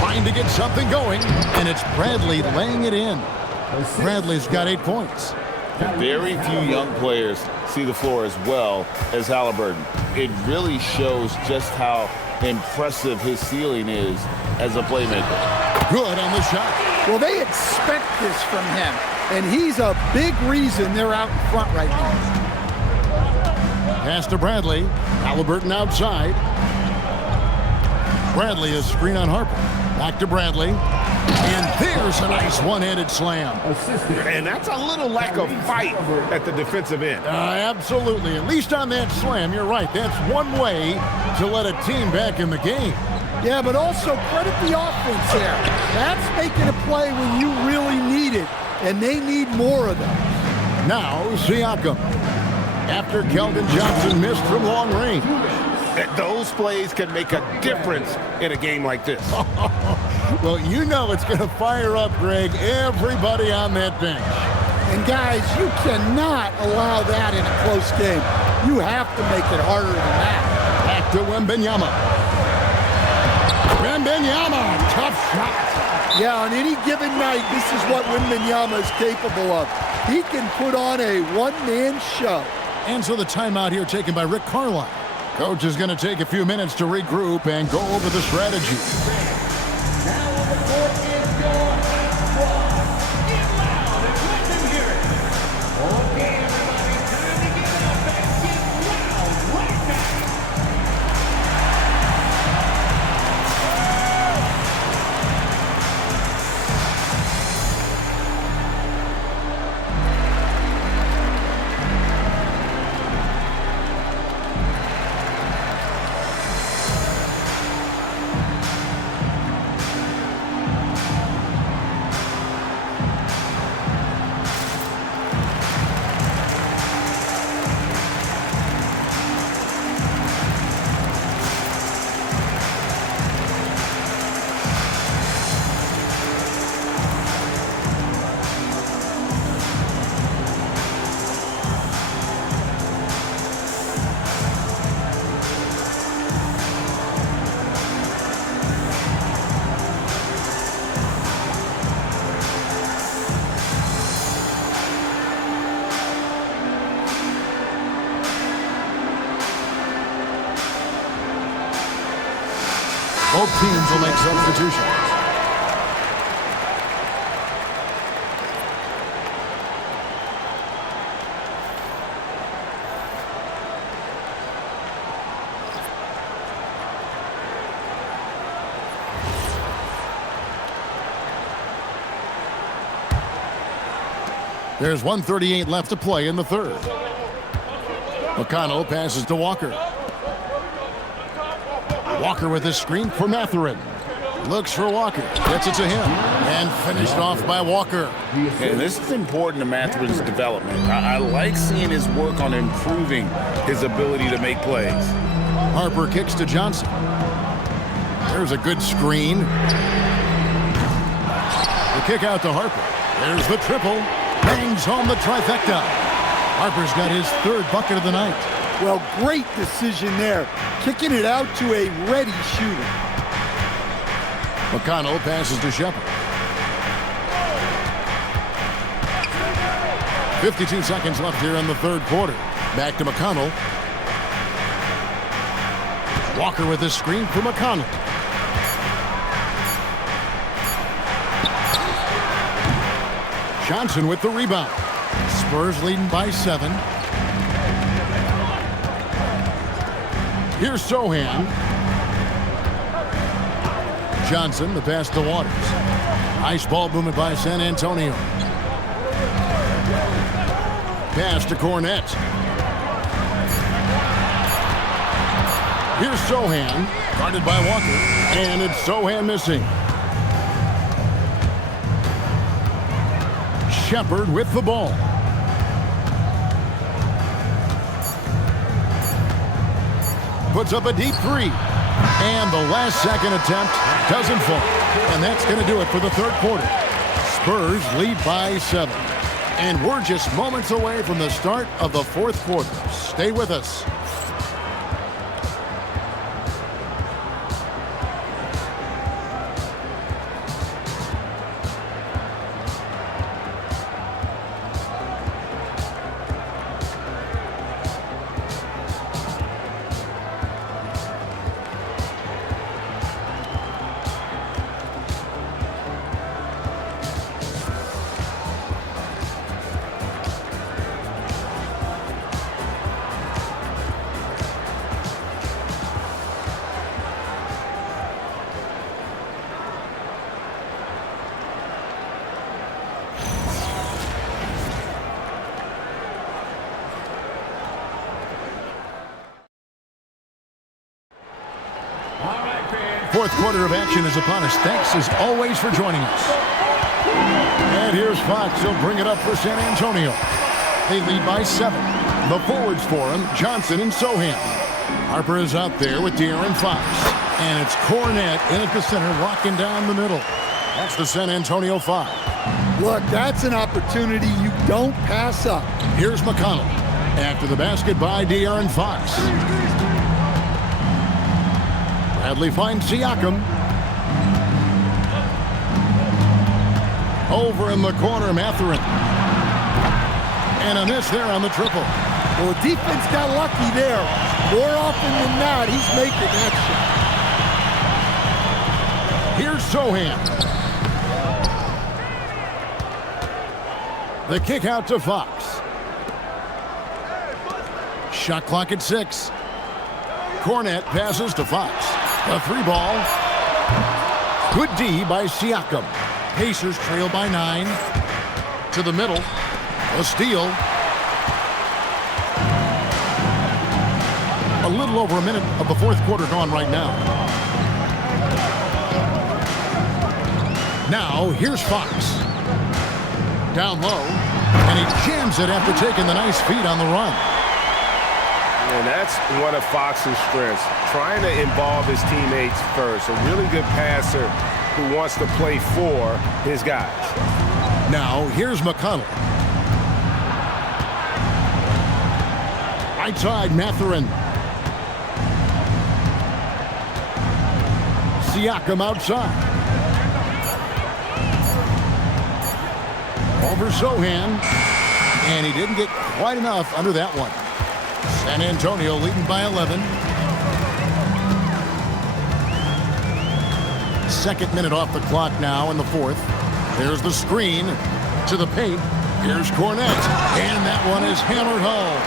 Trying to get something going, and it's Bradley laying it in. Bradley's got 8 points. Very few young players see the floor as well as Halliburton. It really shows just how impressive his ceiling is as a playmaker. Good on the shot. Well, they expect this from him, and he's a big reason they're out in front right now. Pass to Bradley. Halliburton outside. Bradley is screen on Harper. Back to Bradley. And there's a nice one-handed slam. And that's a little lack of fight at the defensive end. Absolutely. At least on that slam, you're right. That's one way to let a team back in the game. Yeah, but also credit the offense there. That's making a play when you really need it, and they need more of them. Now, Siakam. After Keldon Johnson missed from long range. Those plays can make a difference in a game like this. Well, you know it's going to fire up, Greg, everybody on that bench. And, guys, you cannot allow that in a close game. You have to make it harder than that. Back to Wembanyama. Wembanyama, tough shot. Yeah, on any given night, this is what Wembanyama is capable of. He can put on a one-man show. And so the timeout here taken by Rick Carlisle. Coach is going to take a few minutes to regroup and go over the strategy. Now on the court is your boss. Get loud and let them hear it. Okay, everybody, time to get up and get loud right now. Both teams will make substitutions. There's 1:38 left to play in the third. McConnell passes to Walker. Walker with his screen for Mathurin. Looks for Walker. Gets it to him. And finished off by Walker. And this is important to Mathurin's development. I like seeing his work on improving his ability to make plays. Harper kicks to Johnson. There's a good screen. The kick out to Harper. There's the triple. Bangs home the trifecta. Harper's got his third bucket of the night. Well, great decision there. Kicking it out to a ready shooter. McConnell passes to Shepard. 52 seconds left here in the third quarter. Back to McConnell. Walker with his screen for McConnell. Johnson with the rebound. Spurs leading by 7. Here's Sohan. Johnson, the pass to Waters. Nice ball movement by San Antonio. Pass to Cornette. Here's Sohan, guarded by Walker, and it's Sohan missing. Shepard with the ball. Puts up a deep three. And the last second attempt doesn't fall. And that's going to do it for the third quarter. Spurs lead by 7. And we're just moments away from the start of the fourth quarter. Stay with us. Fourth quarter of action is upon us. Thanks as always for joining us. And here's Fox. He'll bring it up for San Antonio. They lead by 7. The forwards for him, Johnson and Sohan. Harper is out there with De'Aaron Fox. And it's Cornette in at the center, walking down the middle. That's the San Antonio 5. Look, that's an opportunity you don't pass up. Here's McConnell. After the basket by De'Aaron Fox. Bradley finds Siakam. Over in the corner, Mathurin. And a miss there on the triple. Well, the defense got lucky there. More often than not, he's making that shot. Here's Sohan. The kick out to Fox. Shot clock at 6. Cornette passes to Fox. The 3-ball. Good D by Siakam. Pacers trail by 9. To the middle. A steal. A little over a minute of the fourth quarter gone right now. Now, here's Fox. Down low. And he jams it after taking the nice feed on the run. And that's one of Fox's strengths, trying to involve his teammates first. A really good passer who wants to play for his guys. Now, here's McConnell. Right side, Mathurin. Siakam outside. Over Sohan. And he didn't get quite enough under that one. San Antonio leading by 11. 22nd minute off the clock now in the fourth. There's the screen to the paint. Here's Cornet, and that one is hammered home.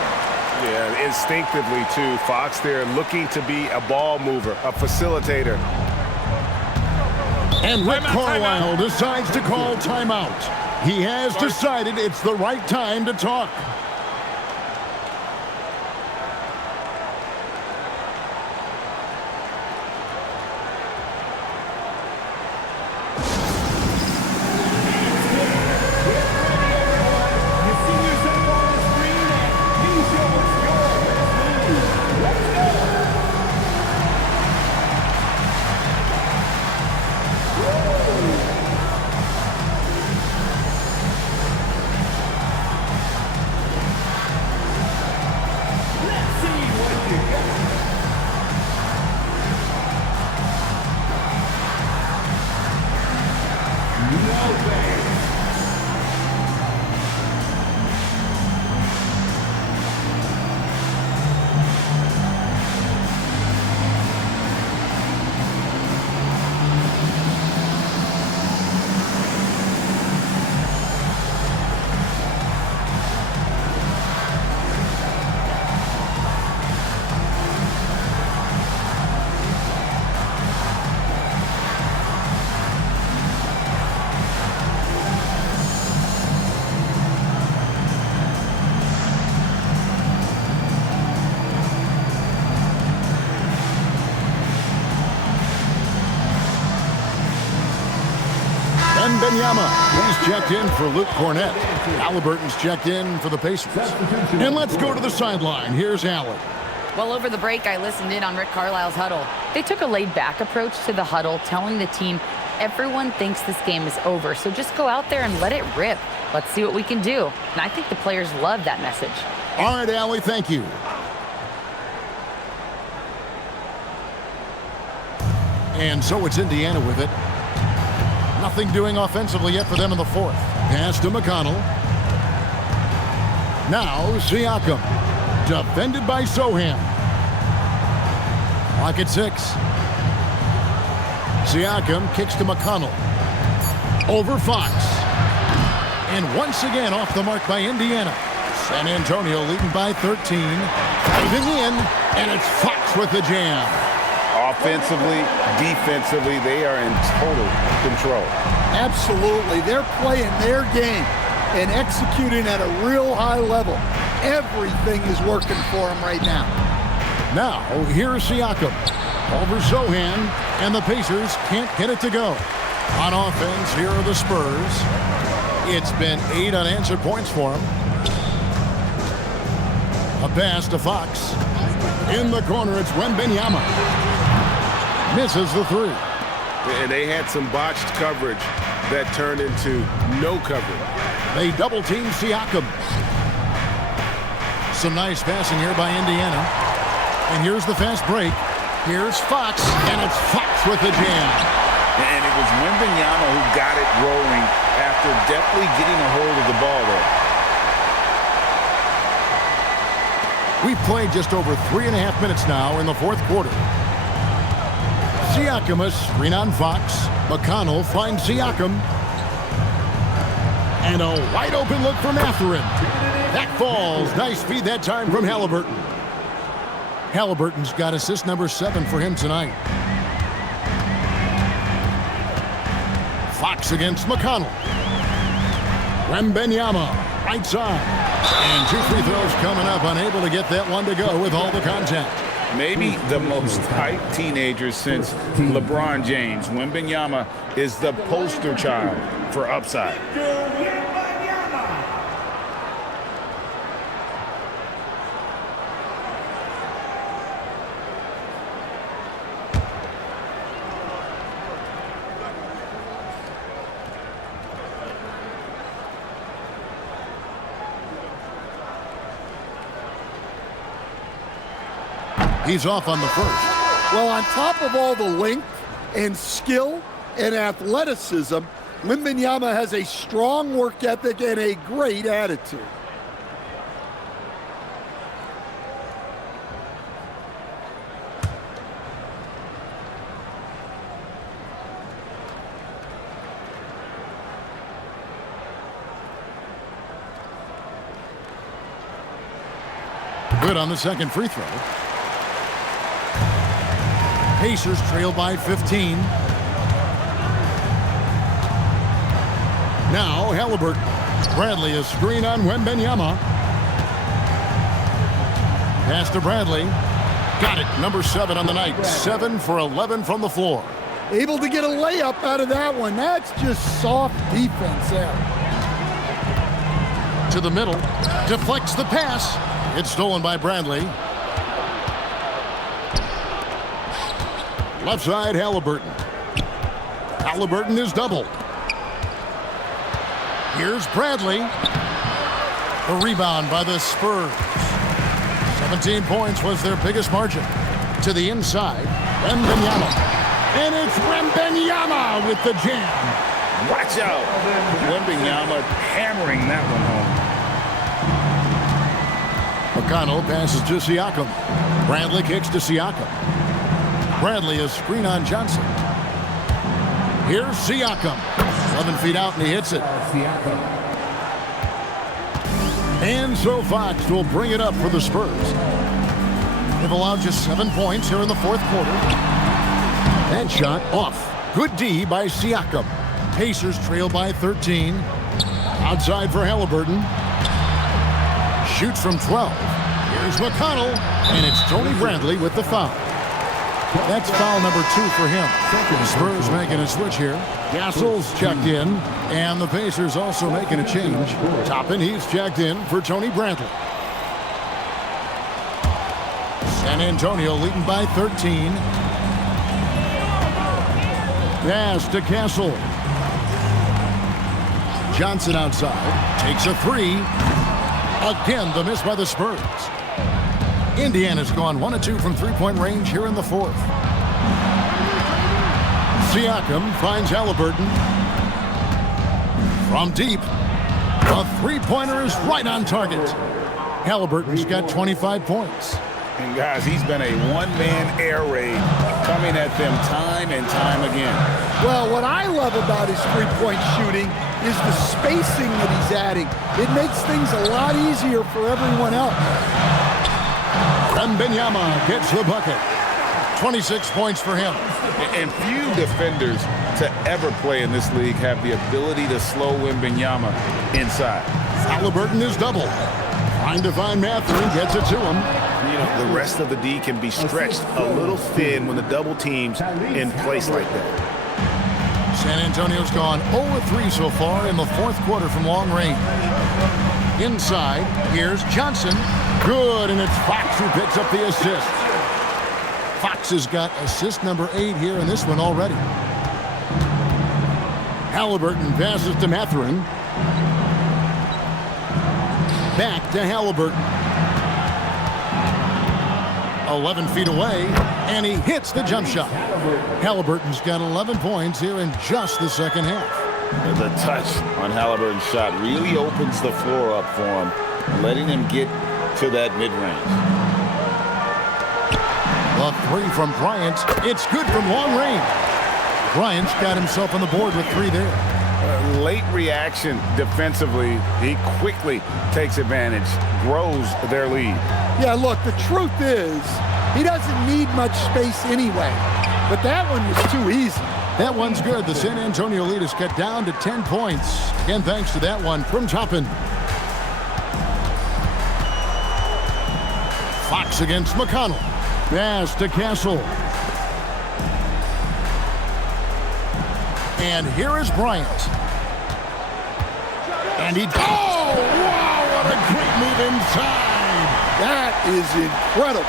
Yeah, instinctively, too. Fox there looking to be a ball mover, a facilitator. And Rick Carlisle decides to call timeout. He has decided it's the right time to talk. Wembanyama, he's checked in for Luke Cornet. Halliburton's checked in for the Pacers. And let's go to the sideline. Here's Allen. Well, over the break, I listened in on Rick Carlisle's huddle. They took a laid-back approach to the huddle, telling the team, everyone thinks this game is over, so just go out there and let it rip. Let's see what we can do. And I think the players love that message. All right, Allie, thank you. And so it's Indiana with it. Nothing doing offensively yet for them in the fourth. Pass to McConnell. Now Siakam. Defended by Sohan. Clock at 6. Siakam kicks to McConnell. Over Fox. And once again off the mark by Indiana. San Antonio leading by 13. Driving in, and it's Fox with the jam. Offensively, defensively, they are in total control. Absolutely. They're playing their game and executing at a real high level. Everything is working for them right now. Now, here's Siakam. Over Sohan, and the Pacers can't get it to go. On offense, here are the Spurs. It's been 8 unanswered points for them. A pass to Fox. In the corner, it's Wembanyama. Misses the 3. And they had some botched coverage that turned into no coverage. They double-team Siakam. Some nice passing here by Indiana. And here's the fast break. Here's Fox, and it's Fox with the jam. And it was Wembanyama who got it rolling after definitely getting a hold of the ball there. We've played just over 3.5 minutes now in the fourth quarter. Siakam is screen on Fox. McConnell finds Siakam. And a wide open look for Mathurin. That falls. Nice feed that time from Halliburton. Halliburton's got assist number 7 for him tonight. Fox against McConnell. Wembanyama, right side. And 2 free throws coming up, unable to get that one to go with all the contact. Maybe the most hyped teenager since LeBron James. Wembanyama is the poster child for upside. He's off on the first. Well, on top of all the length and skill and athleticism, Wembanyama has a strong work ethic and a great attitude. Good on the second free throw. Pacers trail by 15. Now Halliburton. Bradley a screen on Wembanyama. Pass to Bradley. Got it. Number 7 on the night. 7 for 11 from the floor. Able to get a layup out of that one. That's just soft defense there. To the middle. Deflects the pass. It's stolen by Bradley. Left side, Halliburton. Halliburton is doubled. Here's Bradley. The rebound by the Spurs. 17 points was their biggest margin. To the inside, Wembanyama. And it's Wembanyama with the jam. Watch out. Wembanyama hammering that one home. McConnell passes to Siakam. Bradley kicks to Siakam. Bradley a screen on Johnson. Here's Siakam. 11 feet out and he hits it. And so Fox will bring it up for the Spurs. They've allowed just 7 points here in the fourth quarter. That shot off. Good D by Siakam. Pacers trail by 13. Outside for Halliburton. Shoots from 12. Here's McConnell. And it's Tony Bradley with the foul. That's foul number 2 for him. The Spurs making a switch here. Gasol's checked in. And the Pacers also making a change. Toppin, he's checked in for Tony Bradley. San Antonio leading by 13. Pass to Castle. Johnson outside. Takes a 3. Again, the miss by the Spurs. Indiana's gone 1 of 2 from three-point range here in the fourth. Siakam finds Halliburton. From deep, a three-pointer is right on target. Halliburton's got 25 points. And guys, he's been a one-man air raid coming at them time and time again. Well, what I love about his three-point shooting is the spacing that he's adding. It makes things a lot easier for everyone else. Wembanyama gets the bucket. 26 points for him. And few defenders to ever play in this league have the ability to slow Wembanyama inside. Halliburton is doubled. Trying to find Mathurin, gets it to him. You know, the rest of the D can be stretched a little thin when the double team's in place like that. San Antonio's gone 0-3 so far in the fourth quarter from long range. Inside, here's Johnson. Good, and it's Fox who picks up the assist. Fox has got assist number 8 here in this one already. Halliburton passes to Mathurin. Back to Halliburton. 11 feet away, and he hits the jump shot. Halliburton's got 11 points here in just the second half. The touch on Halliburton's shot really opens the floor up for him, letting him get to that mid-range. The 3 from Bryant. It's good from long range. Bryant's got himself on the board with 3 there. Late reaction defensively. He quickly takes advantage, grows their lead. Yeah, look, the truth is, he doesn't need much space anyway. But that one was too easy. That one's good. The San Antonio lead is cut down to 10 points. Again, thanks to that one from Toppin. Fox against McConnell. Pass to Castle. And here is Bryant. And he... Oh, wow, what a great move inside. That is incredible.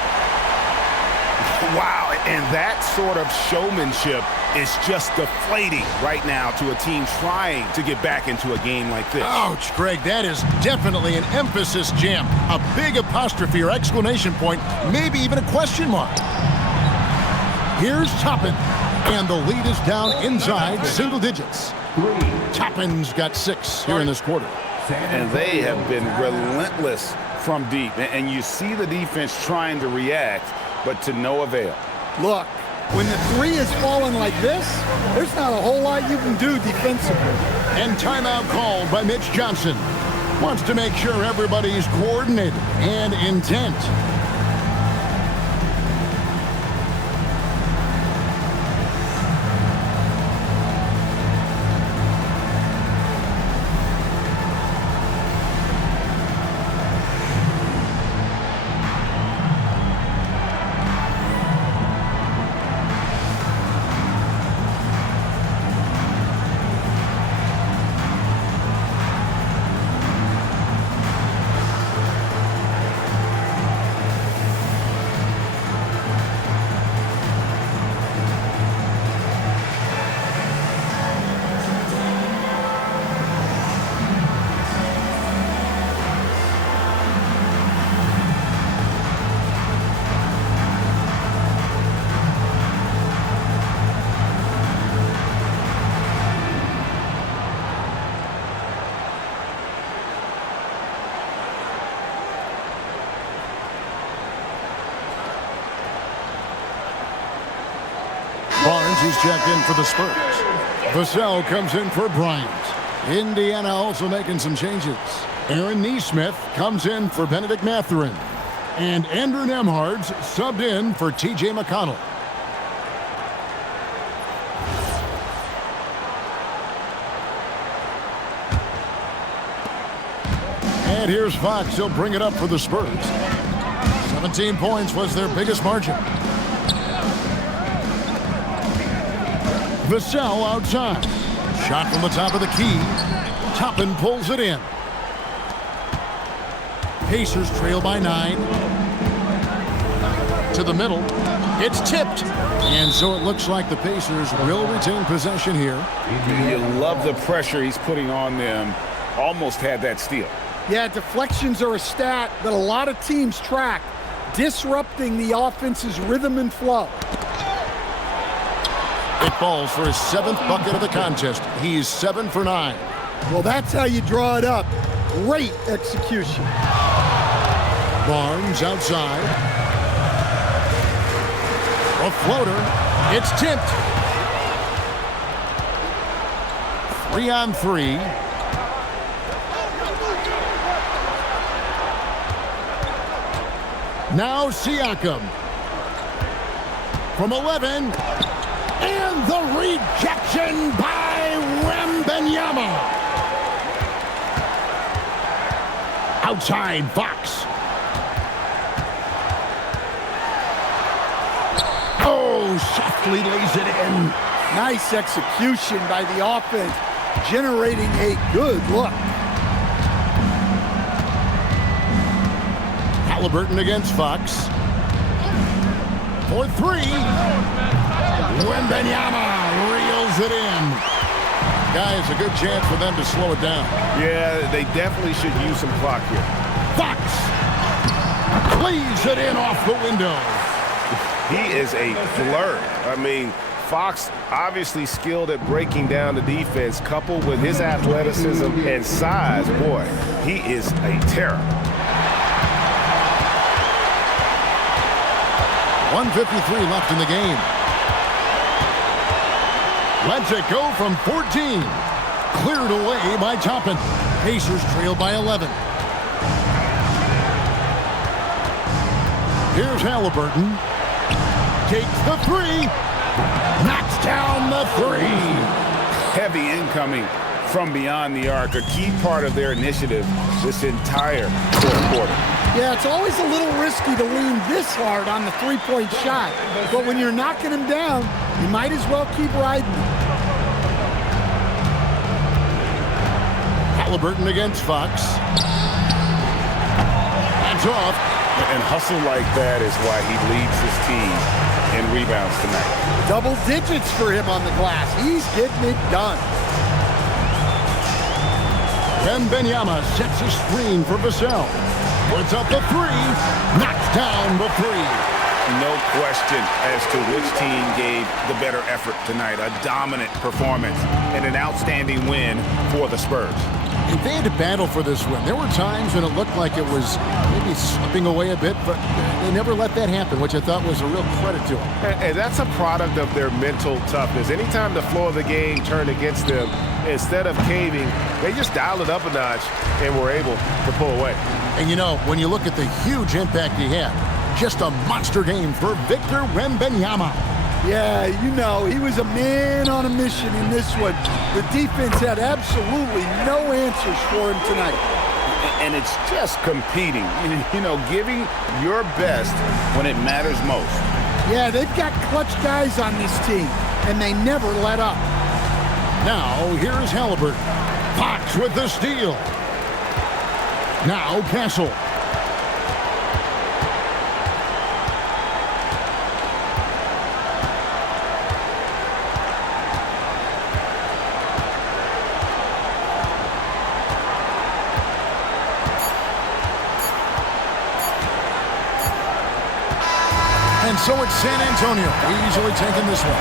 Wow, and that sort of showmanship is just deflating right now to a team trying to get back into a game like this. Ouch, Greg, that is definitely an emphasis jam. A big apostrophe or exclamation point, maybe even a question mark. Here's Toppin, and the lead is down inside single digits. Toppin's got 6 here in this quarter. And they have been relentless from deep. And you see the defense trying to react, but to no avail. Look, when the 3 is falling like this, there's not a whole lot you can do defensively. And timeout called by Mitch Johnson. Wants to make sure everybody's coordinated and intent. Barnes, who's checked in for the Spurs. Vassell comes in for Bryant. Indiana also making some changes. Aaron Nesmith comes in for Bennedict Mathurin. And Andrew Nembhard's subbed in for T.J. McConnell. And here's Fox. He'll bring it up for the Spurs. 17 points was their biggest margin. Vassell outside. Shot from the top of the key. Toppin pulls it in. Pacers trail by 9. To the middle. It's tipped. And so it looks like the Pacers will retain possession here. You love the pressure he's putting on them. Almost had that steal. Yeah, deflections are a stat that a lot of teams track, disrupting the offense's rhythm and flow. It falls for his 7th bucket of the contest. He's 7 for 9. Well, that's how you draw it up. Great execution. Barnes outside. A floater. It's tipped. 3-on-3. Now Siakam. From 11. And the rejection by Wembanyama. Outside Fox. Oh, softly lays it in. Nice execution by the offense, generating a good look. Halliburton against Fox. For 3. Wembanyama reels it in. Guys, a good chance for them to slow it down. Yeah, they definitely should use some clock here. Fox cleaves it in off the window. He is a flirt. I mean, Fox obviously skilled at breaking down the defense, coupled with his athleticism and size. Boy, he is a terror. 1:53 left in the game. Lets it go from 14. Cleared away by Toppin. Pacers trail by 11. Here's Halliburton. Takes the 3. Knocks down the 3. Heavy incoming from beyond the arc, a key part of their initiative this entire fourth quarter. Yeah, it's always a little risky to lean this hard on the three-point shot. But when you're knocking him down, you might as well keep riding. Halliburton against Fox. Hands off. And hustle like that is why he leads his team in rebounds tonight. Double digits for him on the glass. He's getting it done. Wembanyama sets a screen for Vassell. Puts up the 3. Knocks down the 3. No question as to which team gave the better effort tonight. A dominant performance and an outstanding win for the Spurs. If they had to battle for this win, there were times when it looked like it was maybe slipping away a bit, but they never let that happen, which I thought was a real credit to them. And that's a product of their mental toughness. Anytime the flow of the game turned against them, instead of caving, they just dialed it up a notch and were able to pull away. And you know, when you look at the huge impact he had, just a monster game for Victor Wembanyama. Yeah, you know, he was a man on a mission in this one. The defense had absolutely no answers for him tonight. And it's just competing, you know, giving your best when it matters most. Yeah, they've got clutch guys on this team, and they never let up. Now, here's Halliburton. Fox with the steal. Now, Castle. And so it's San Antonio, easily taking this one.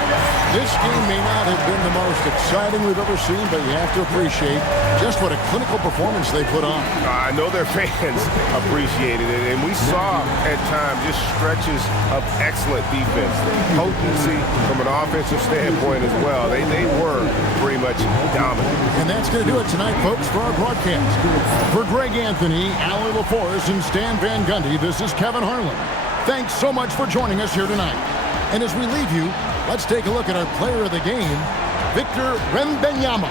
This game may not have been the most exciting we've ever seen, but you have to appreciate just what a clinical performance they put on. I know their fans appreciated it, and we saw at times just stretches of excellent defense, potency from an offensive standpoint as well. They were pretty much dominant. And that's going to do it tonight, folks, for our broadcast. For Greg Anthony, Allie LaForce, and Stan Van Gundy, this is Kevin Harlan. Thanks so much for joining us here tonight. And as we leave you, let's take a look at our player of the game, Victor Wembanyama.